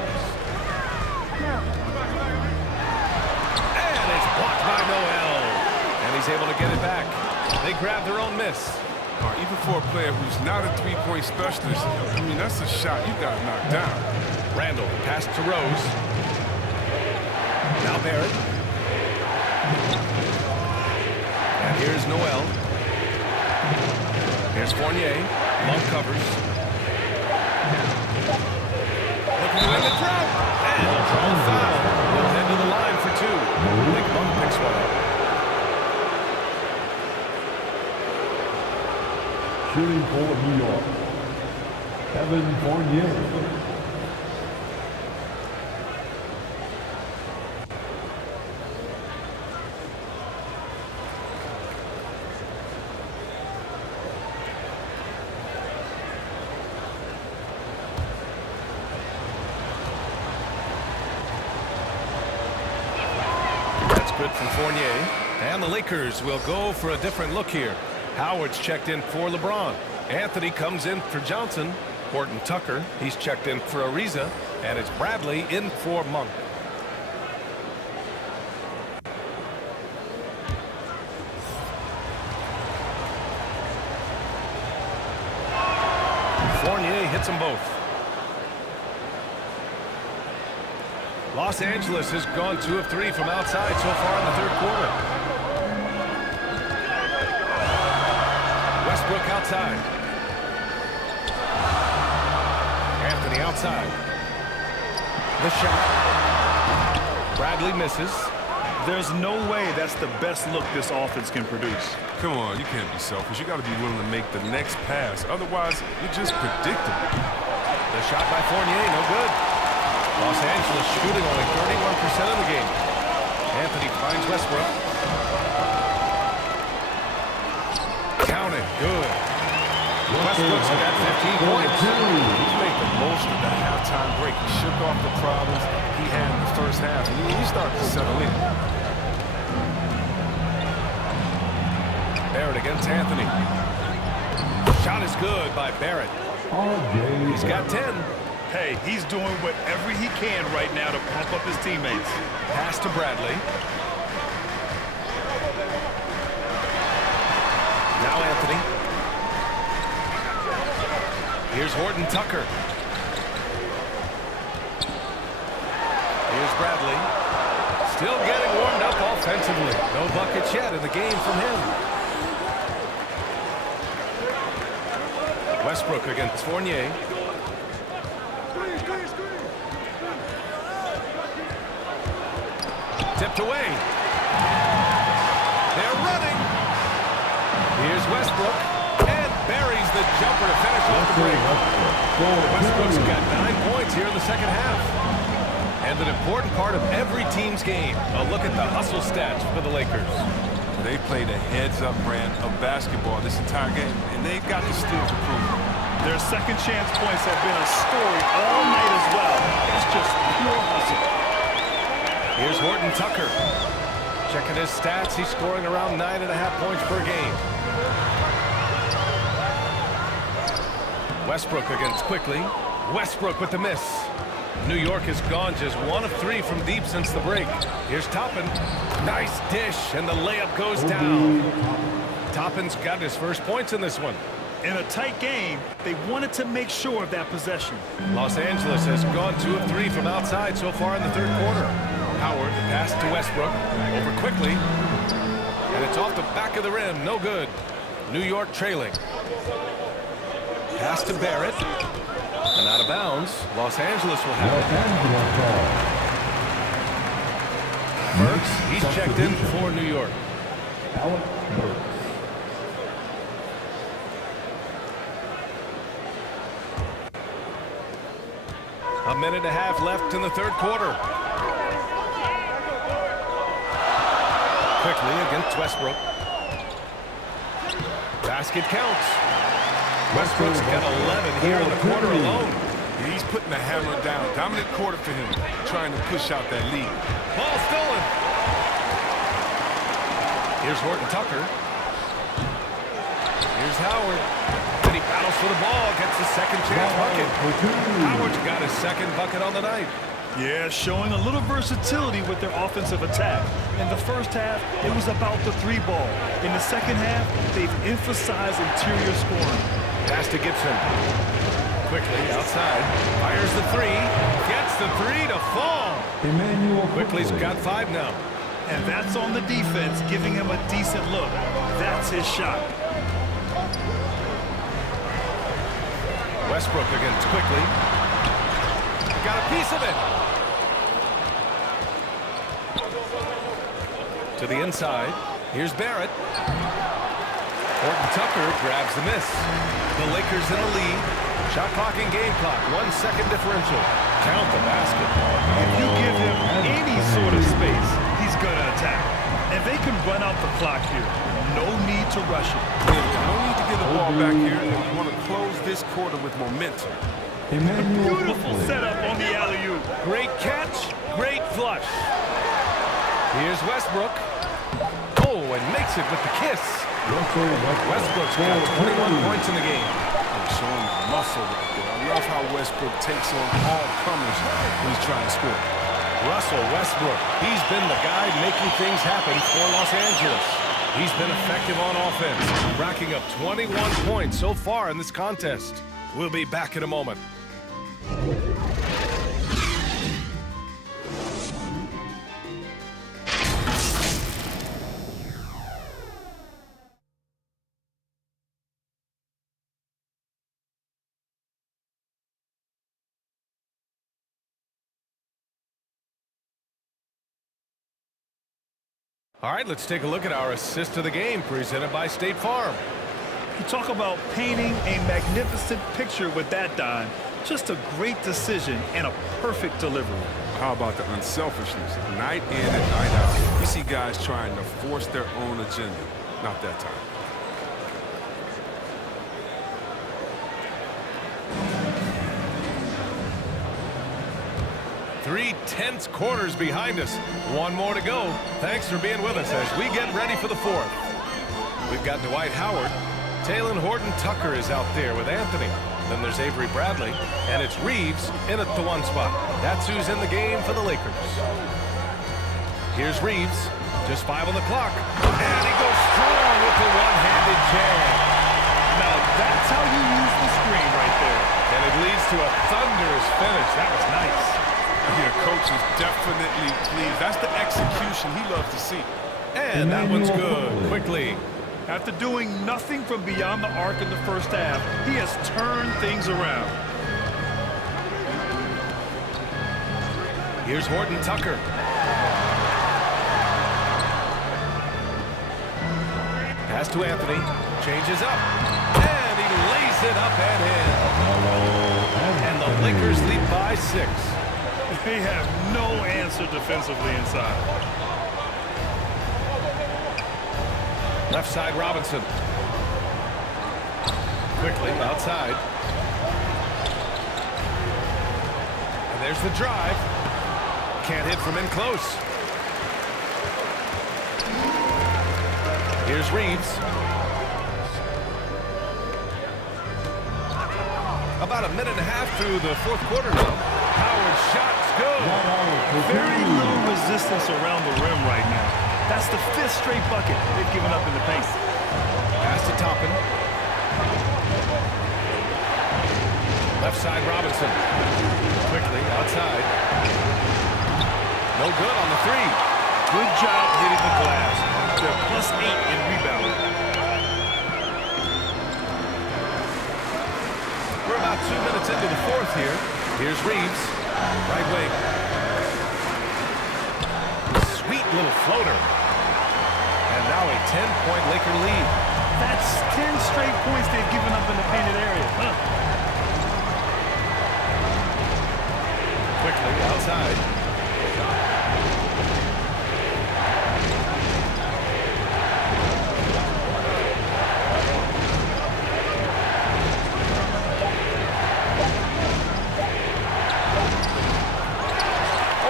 And it's blocked by Noel. And he's able to get it back. They grab their own miss. Even for a player who's not a three-point specialist, I mean, that's a shot you got to knock down. Randle, pass to Rose. Now Barrett. And here's Noel. Here's Fournier. Long covers. Looking to win the drought. And a foul. He'll head to the line for 2. Big Monk picks one up. Shooting for New York, Evan Fournier. That's good from Fournier. And the Lakers will go for a different look here. Howard's checked in for LeBron. Anthony comes in for Johnson. Horton Tucker, he's checked in for Ariza. And it's Bradley in for Monk. Fournier hits them both. Los Angeles has gone 2 of 3 from outside so far in the 3rd quarter. Westbrook outside. Anthony outside. The shot. Bradley misses. There's no way that's the best look this offense can produce. Come on, you can't be selfish. You got to be willing to make the next pass. Otherwise, you're just predictable. The shot by Fournier, no good. Los Angeles shooting only 31% of the game. Anthony finds Westbrook. Count it, good. Westbrook's got 15 points. He's made the most of the halftime break. He shook off the problems he had in the first half, and he started to settle in. Barrett against Anthony. Shot is good by Barrett. He's got 10. Hey, he's doing whatever he can right now to pump up his teammates. Pass to Bradley. Now Anthony. Here's Horton Tucker. Here's Bradley. Still getting warmed up offensively. No buckets yet in the game from him. Westbrook against Fournier. Tipped away. They're running. Here's Westbrook. And buries the jumper to finish off the break. Westbrook's got 9 points here in the second half. And an important part of every team's game. A look at the hustle stats for the Lakers. They played a heads-up brand of basketball this entire game, and they've got the steals to prove it. Their second chance points have been a story all night as well. It's just pure hustle. Here's Horton Tucker. Checking his stats, he's scoring around 9.5 points per game. Westbrook against quickly. Westbrook with the miss. New York has gone just 1 of 3 from deep since the break. Here's Toppin. Nice dish, and the layup goes down. Toppin's got his first points in this one. In a tight game, they wanted to make sure of that possession. Los Angeles has gone 2 of 3 from outside so far in the third quarter. Howard, the pass to Westbrook. Over quickly. And it's off the back of the rim. No good. New York trailing. Pass to Barrett. And out of bounds. Los Angeles will have it. Burks, he's checked in for New York. Alec Burks. A minute and a half left in the third quarter. Quickly against Westbrook. Basket counts. Westbrook's got 11 here in the quarter alone. He's putting the hammer down. Dominant quarter for him, trying to push out that lead. Ball stolen. Here's Horton Tucker. Here's Howard. And he battles for the ball, gets his second chance bucket. Howard's got his second bucket on the night. Yeah, showing a little versatility with their offensive attack. In the first half, it was about the 3-ball. In the second half, they've emphasized interior scoring. Pass to Gibson. Quickly outside. Fires the 3. Gets the 3 to fall. Quickly's got 5 now. And that's on the defense, giving him a decent look. That's his shot. Westbrook against quickly. Got a piece of it. To the inside. Here's Barrett. Horton Tucker grabs the miss. The Lakers in a lead. Shot clock and game clock. 1 second differential. Count the basket. If you give him any sort of space, he's going to attack. And they can run out the clock here. No need to rush it. No need to get the ball back here. We want to close this quarter with momentum. Beautiful setup on the alley-oop. Great catch, great flush. Here's Westbrook. Oh, and makes it with the kiss. Westbrook's got 21 points in the game. Showing the muscle right there. I love how Westbrook takes on all comers when he's trying to score. Russell Westbrook, he's been the guy making things happen for Los Angeles. He's been effective on offense, racking up 21 points so far in this contest. We'll be back in a moment. All right, let's take a look at our assist of the game presented by State Farm. You talk about painting a magnificent picture with that dime. Just a great decision and a perfect delivery. How about the unselfishness? Night in and night out. You see guys trying to force their own agenda. Not that time. Three tense quarters behind us. One more to go. Thanks for being with us as we get ready for the fourth. We've got Dwight Howard. Taylor Horton Tucker is out there with Anthony. Then there's Avery Bradley. And it's Reeves in at the 1 spot. That's who's in the game for the Lakers. Here's Reeves. Just 5 on the clock. And he goes strong with the one-handed jam. Now that's how you use the screen right there. And it leads to a thunderous finish. That was nice. Yeah, coach is definitely pleased. That's the execution he loves to see. And that one's good. Quickly. After doing nothing from beyond the arc in the first half, he has turned things around. Here's Horton Tucker. Pass to Anthony. Changes up. And he lays it up and in. And the Lakers lead by 6. They have no answer defensively inside. Left side, Robinson. Quickly, outside. And there's the drive. Can't hit from in close. Here's Reeves. About a minute and a half through the fourth quarter now. Howard's shot's good. Very little resistance around the rim right now. That's the 5th straight bucket they've given up in the paint. Pass to Toppin. Left side Robinson. Quickly outside. No good on the 3. Good job hitting the glass. They're +8 in rebounding. We're about 2 minutes into the fourth here. Here's Reeves. Right wing. Sweet little floater. And now a 10-point Laker lead. That's 10 straight points they've given up in the painted area. Quickly outside.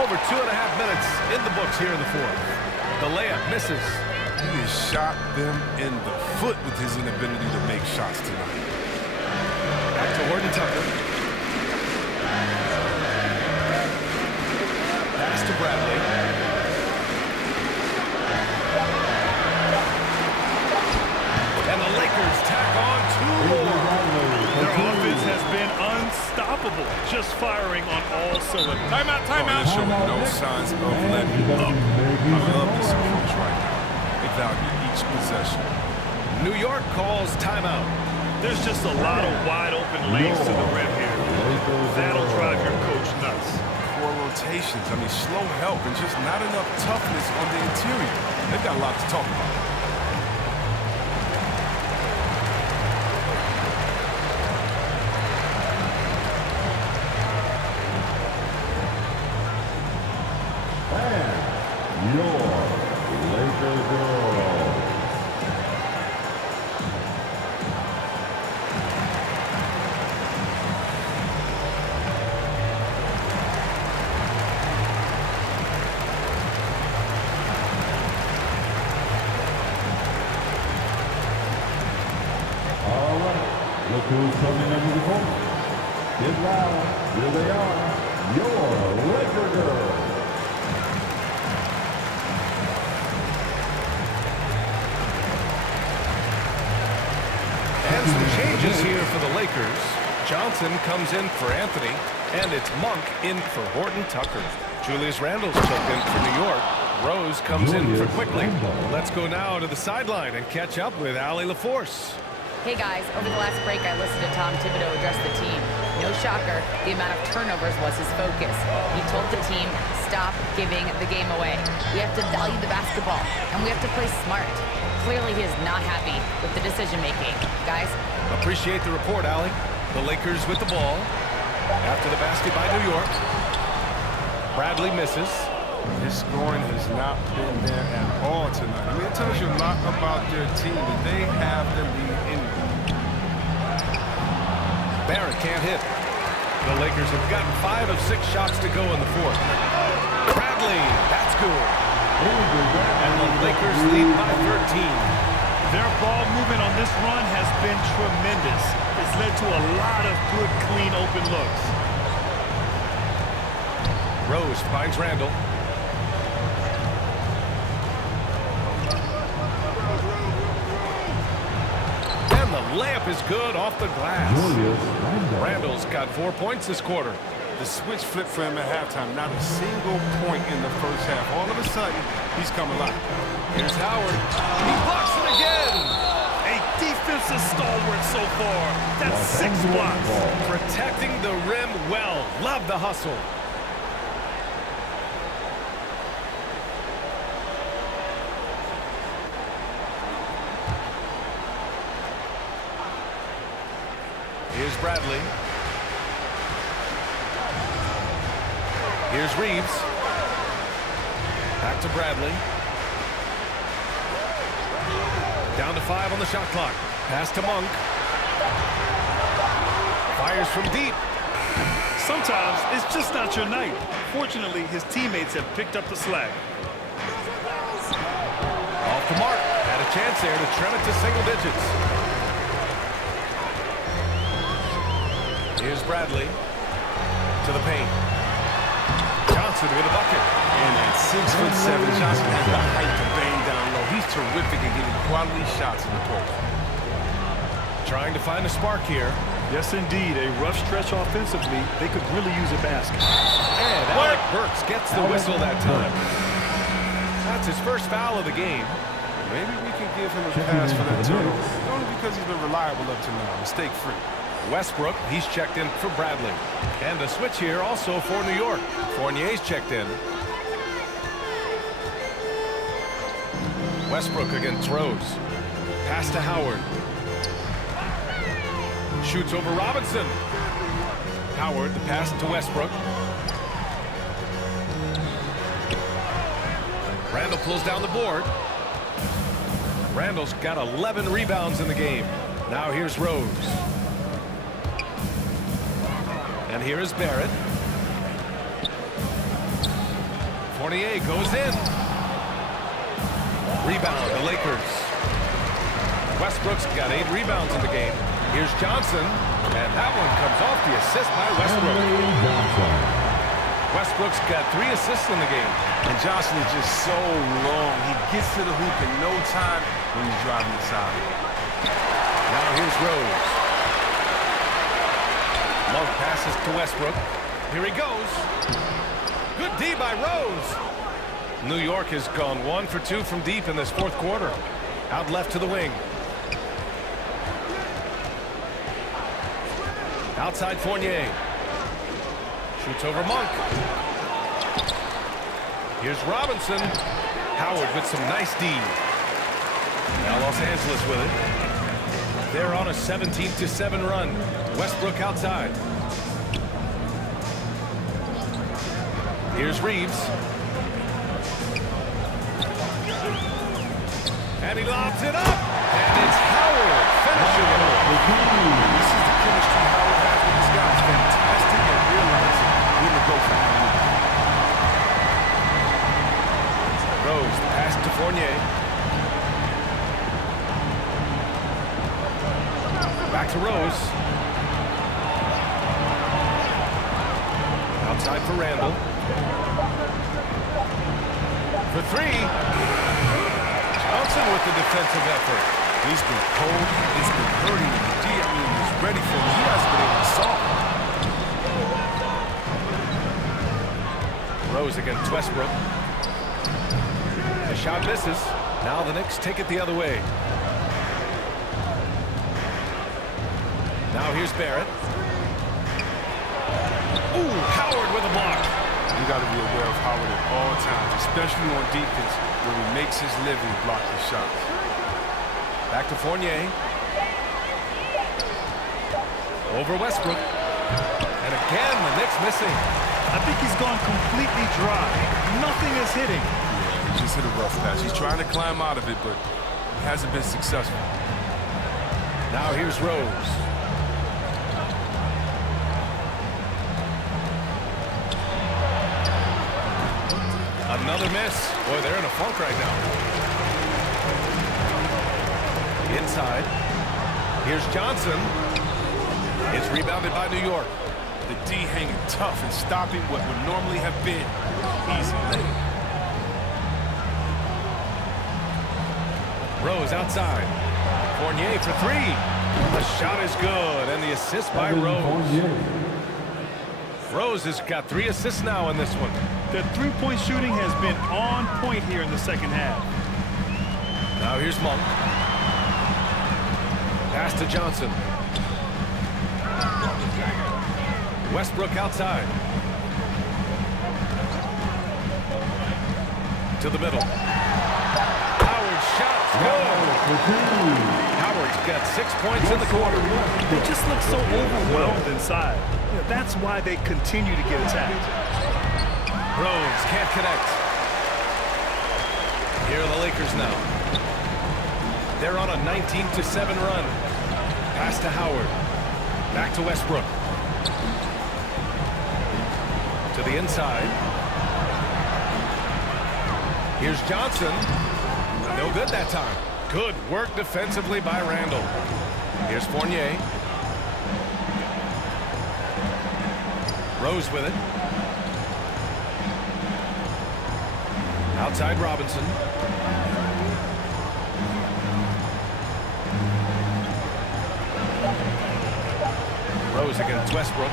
Over 2.5 minutes in the books here in the fourth. The layup misses. He has shot them in the foot with his inability to make shots tonight. Back to Horton Tucker. Pass to Bradley. And the Lakers tack on 2 more. Their offense has been unstoppable, just firing on all cylinders. Timeout, They're timeout. showing no signs of letting up. I love this approach right now. They value each possession. New York calls timeout. There's just a lot of wide open lanes to the rim here. That'll drive your coach nuts. 4 rotations. I mean, slow help and just not enough toughness on the interior. They've got a lot to talk about. Look who's coming into the court. Get loud. Here they are. Your Laker girls. And some changes here for the Lakers. Johnson comes in for Anthony, and it's Monk in for Horton Tucker. Julius Randle's checked in for New York. Rose comes in for Quickly. Let's go now to the sideline and catch up with Allie LaForce. Hey guys, over the last break I listened to Tom Thibodeau address the team. No shocker, the amount of turnovers was his focus. He told the team, stop giving the game away. We have to value the basketball, and we have to play smart. Clearly he is not happy with the decision making. Guys? Appreciate the report, Allie. The Lakers with the ball. After the basket by New York. Bradley misses. His scoring has not been there at all tonight. I mean, it tells you a lot about their team that they have the lead in. Barrett can't hit. The Lakers have gotten 5 of 6 shots to go in the fourth. Bradley, that's good. And the Lakers lead by 13. Their ball movement on this run has been tremendous. It's led to a lot of good, clean, open looks. Rose finds Randle. And the layup is good off the glass. Randle's got 4 points this quarter. The switch flipped for him at halftime. Not a single point in the first half. All of a sudden, he's come alive. Here's Howard. He blocks it again. A defensive stalwart so far. That's 6 blocks. Protecting the rim well. Love the hustle. Here's Bradley. Here's Reeves. Back to Bradley. Down to 5 on the shot clock. Pass to Monk. Fires from deep. Sometimes it's just not your night. Fortunately, his teammates have picked up the slack. Off the mark. Had a chance there to trim it to single digits. Here's Bradley to the paint. Johnson with a bucket. And at 6'7", Johnson has the height to bang down low. He's terrific at getting quality shots in the post. Trying to find a spark here. Yes, indeed. A rough stretch offensively. They could really use a basket. And Alec Burks gets the whistle that time. That's his first foul of the game. Maybe we can give him a pass for that turnover. Only because he's been reliable up to now, mistake-free. Westbrook, he's checked in for Bradley. And a switch here also for New York. Fournier's checked in. Westbrook against Rose. Pass to Howard. Shoots over Robinson. Howard, the pass to Westbrook. Randle pulls down the board. Randle's got 11 rebounds in the game. Now here's Rose. And here is Barrett. Fournier goes in. Rebound, the Lakers. Westbrook's got 8 rebounds in the game. Here's Johnson, and that one comes off the assist by Westbrook. Westbrook's got 3 assists in the game. And Johnson is just so long. He gets to the hoop in no time when he's driving inside. Now here's Rose. Monk passes to Westbrook. Here he goes. Good D by Rose. New York has gone 1 for 2 from deep in this fourth quarter. Out left to the wing. Outside Fournier. Shoots over Monk. Here's Robinson. Howard with some nice D. Now Los Angeles with it. They're on a 17-7 run. Westbrook outside. Here's Reeves. And he lobs it up. And it's Howard finishing it off. This is the chemistry Howard has with this guy. It's fantastic at realizing when to go for him. Rose, pass to Fournier. Back to Rose. Outside for Randle. For 3. Johnson with the defensive effort. He's been cold. It's been hurting him. I mean, he's ready for him. He hasn't been able to solve it. Rose against Westbrook. The shot misses. Now the Knicks take it the other way. Now here's Barrett. Ooh, Howard with a block. You got to be aware of Howard at all times, especially on defense, where he makes his living blocking shots. Back to Fournier. Over Westbrook. And again, the Knicks missing. I think he's gone completely dry. Nothing is hitting. Yeah, he just hit a rough pass. He's trying to climb out of it, but he hasn't been successful. Now here's Rose. Another miss. Boy, they're in a funk right now. Inside. Here's Johnson. It's rebounded by New York. The D hanging tough and stopping what would normally have been easy lane. Rose outside. Fournier for 3. The shot is good, and the assist by Rose. Rose has got 3 assists now in this one. The three-point shooting has been on point here in the second half. Now here's Monk. Pass to Johnson. Westbrook outside. To the middle. Howard's shot's good. Howard's got 6 points in the quarter. They just look so overwhelmed inside. Yeah, that's why they continue to get attacked. Rose can't connect. Here are the Lakers now. They're on a 19-7 run. Pass to Howard. Back to Westbrook. To the inside. Here's Johnson. No good that time. Good work defensively by Randle. Here's Fournier. Rose with it. Outside Robinson. Rose against Westbrook.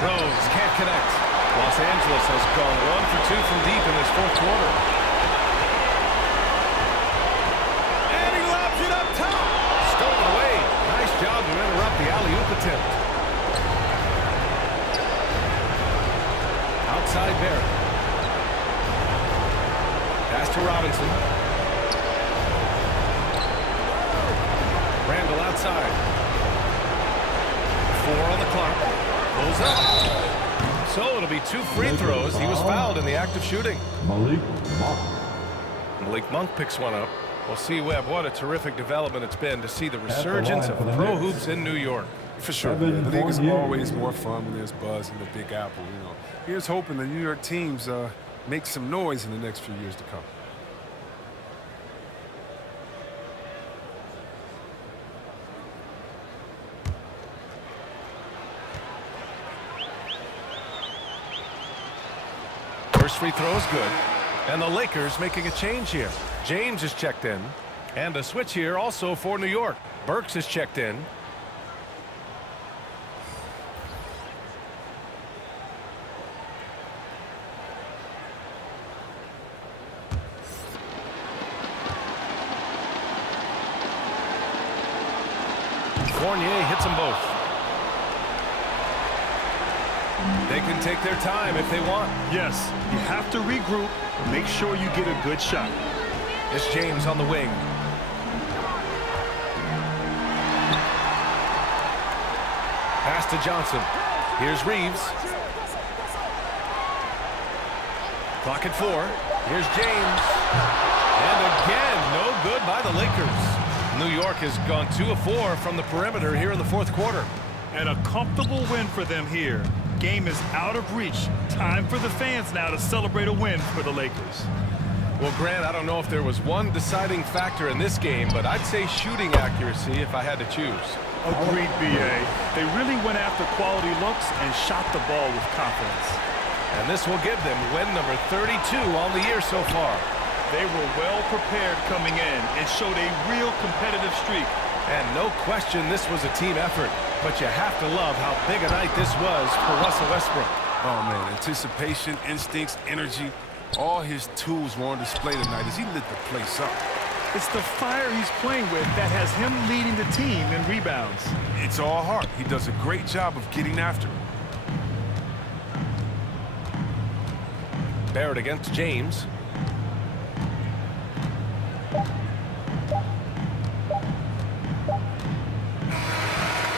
Rose can't connect. Los Angeles has gone 1 for 2 from deep in this fourth quarter. And he lobs it up top. Stolen away. Nice job to interrupt the alley-oop attempt. Outside Barrett. Pass to Robinson. Randle outside. 4 on the clock. Pulls up. So it'll be 2 free throws. He was fouled in the act of shooting. Malik Monk picks one up. Well, see, Webb, what a terrific development it's been to see the resurgence of pro hoops in New York. For sure. Yeah, the league is always more fun when there's buzz in the Big Apple. You know, here's hoping the New York teams make some noise in the next few years to come. First free throw is good. And the Lakers making a change here. James is checked in. And a switch here also for New York. Burks is checked in. Fournier hits them both. They can take their time if they want. Yes, you have to regroup. Make sure you get a good shot. It's James on the wing. Pass to Johnson. Here's Reeves. Clock at 4. Here's James. And again, no good by the Lakers. New York has gone 2 of 4 from the perimeter here in the fourth quarter. And a comfortable win for them here. Game is out of reach. Time for the fans now to celebrate a win for the Lakers. Well, Grant, I don't know if there was one deciding factor in this game, but I'd say shooting accuracy if I had to choose. Agreed, B.A. They really went after quality looks and shot the ball with confidence. And this will give them win number 32 on the year so far. They were well prepared coming in and showed a real competitive streak. And no question this was a team effort. But you have to love how big a night this was for Russell Westbrook. Oh, man, anticipation, instincts, energy, all his tools were on display tonight as he lit the place up. It's the fire he's playing with that has him leading the team in rebounds. It's all heart. He does a great job of getting after it. Barrett against James.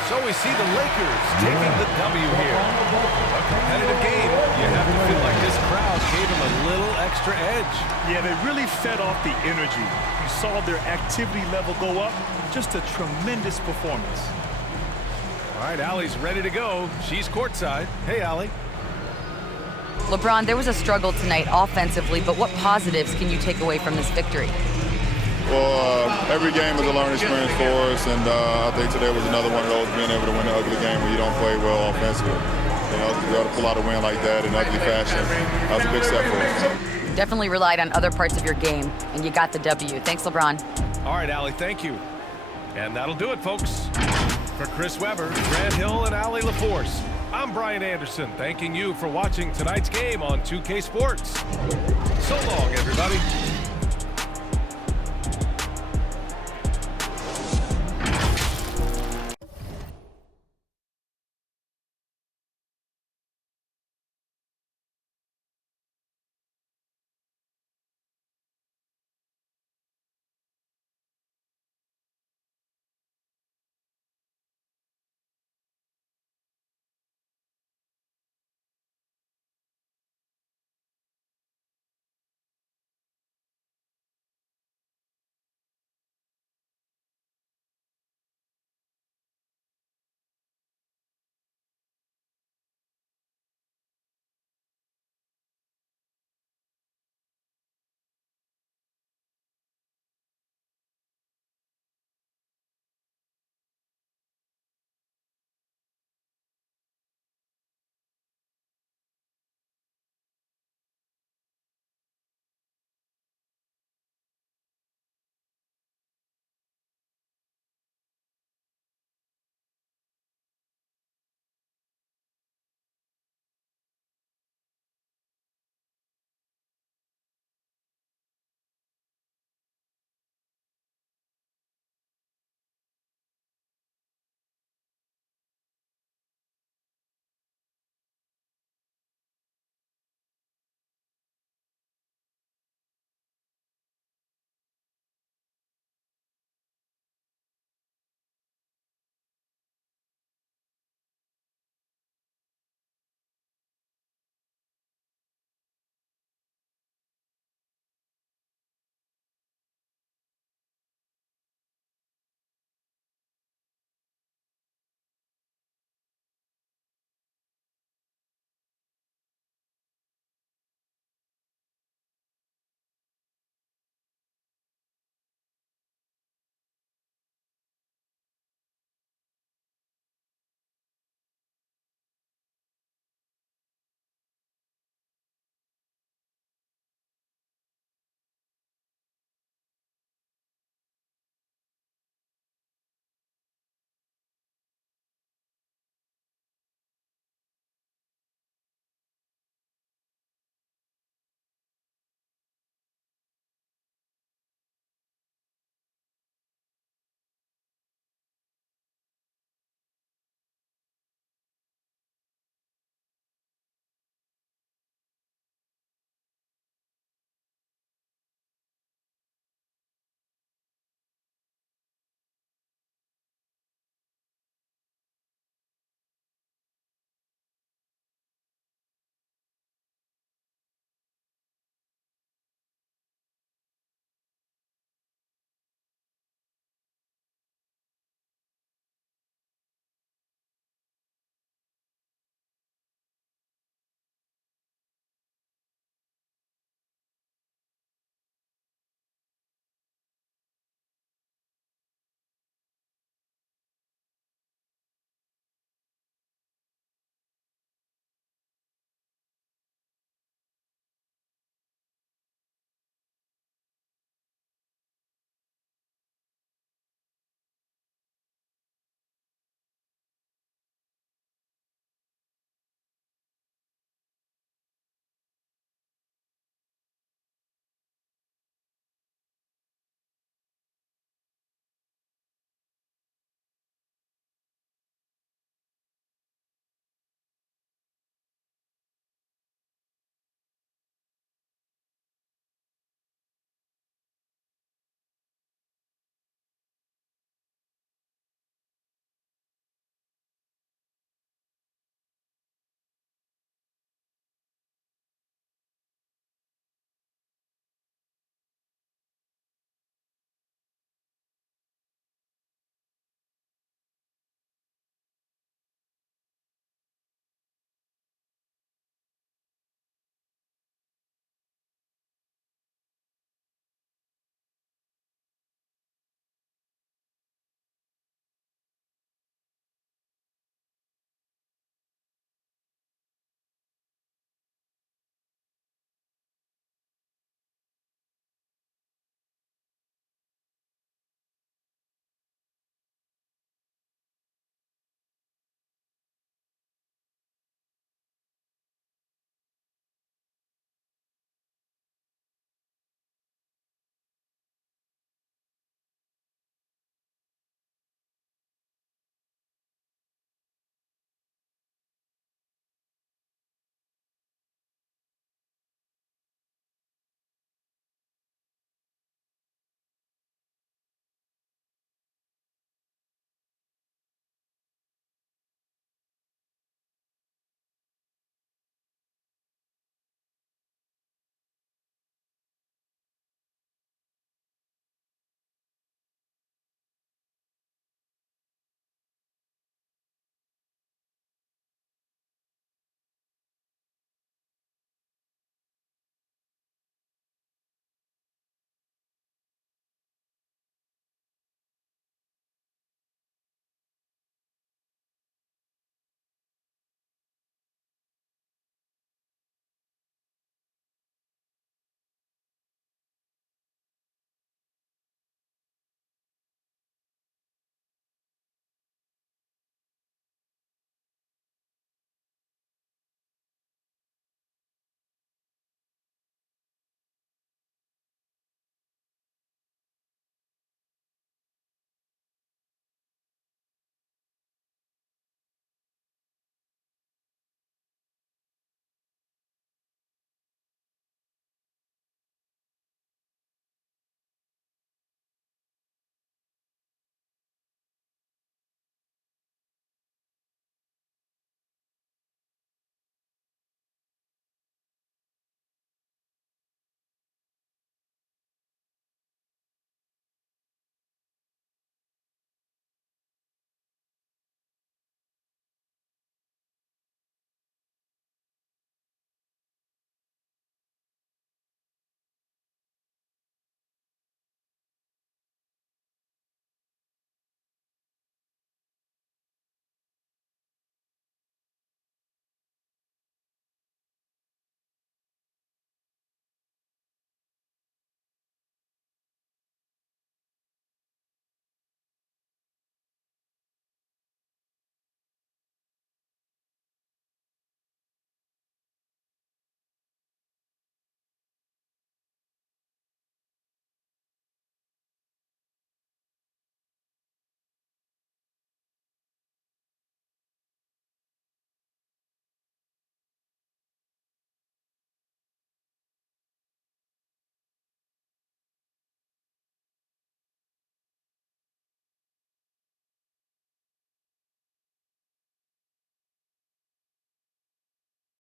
So we see the Lakers taking the W here. A competitive game. You have to feel like this crowd gave them a little extra edge. Yeah, they really fed off the energy. You saw their activity level go up. Just a tremendous performance. All right, Allie's ready to go. She's courtside. Hey, Allie. LeBron, there was a struggle tonight offensively, but what positives can you take away from this victory? Well, every game is a learning experience for us, and I think today was another one of those, being able to win an ugly game when you don't play well offensively. You know, to be able to pull out a win like that in ugly fashion, that was a big step for us. Definitely relied on other parts of your game, and you got the W. Thanks, LeBron. All right, Allie, thank you. And that'll do it, folks. For Chris Webber, Grant Hill, and Allie LaForce, I'm Brian Anderson, thanking you for watching tonight's game on 2K Sports. So long, everybody.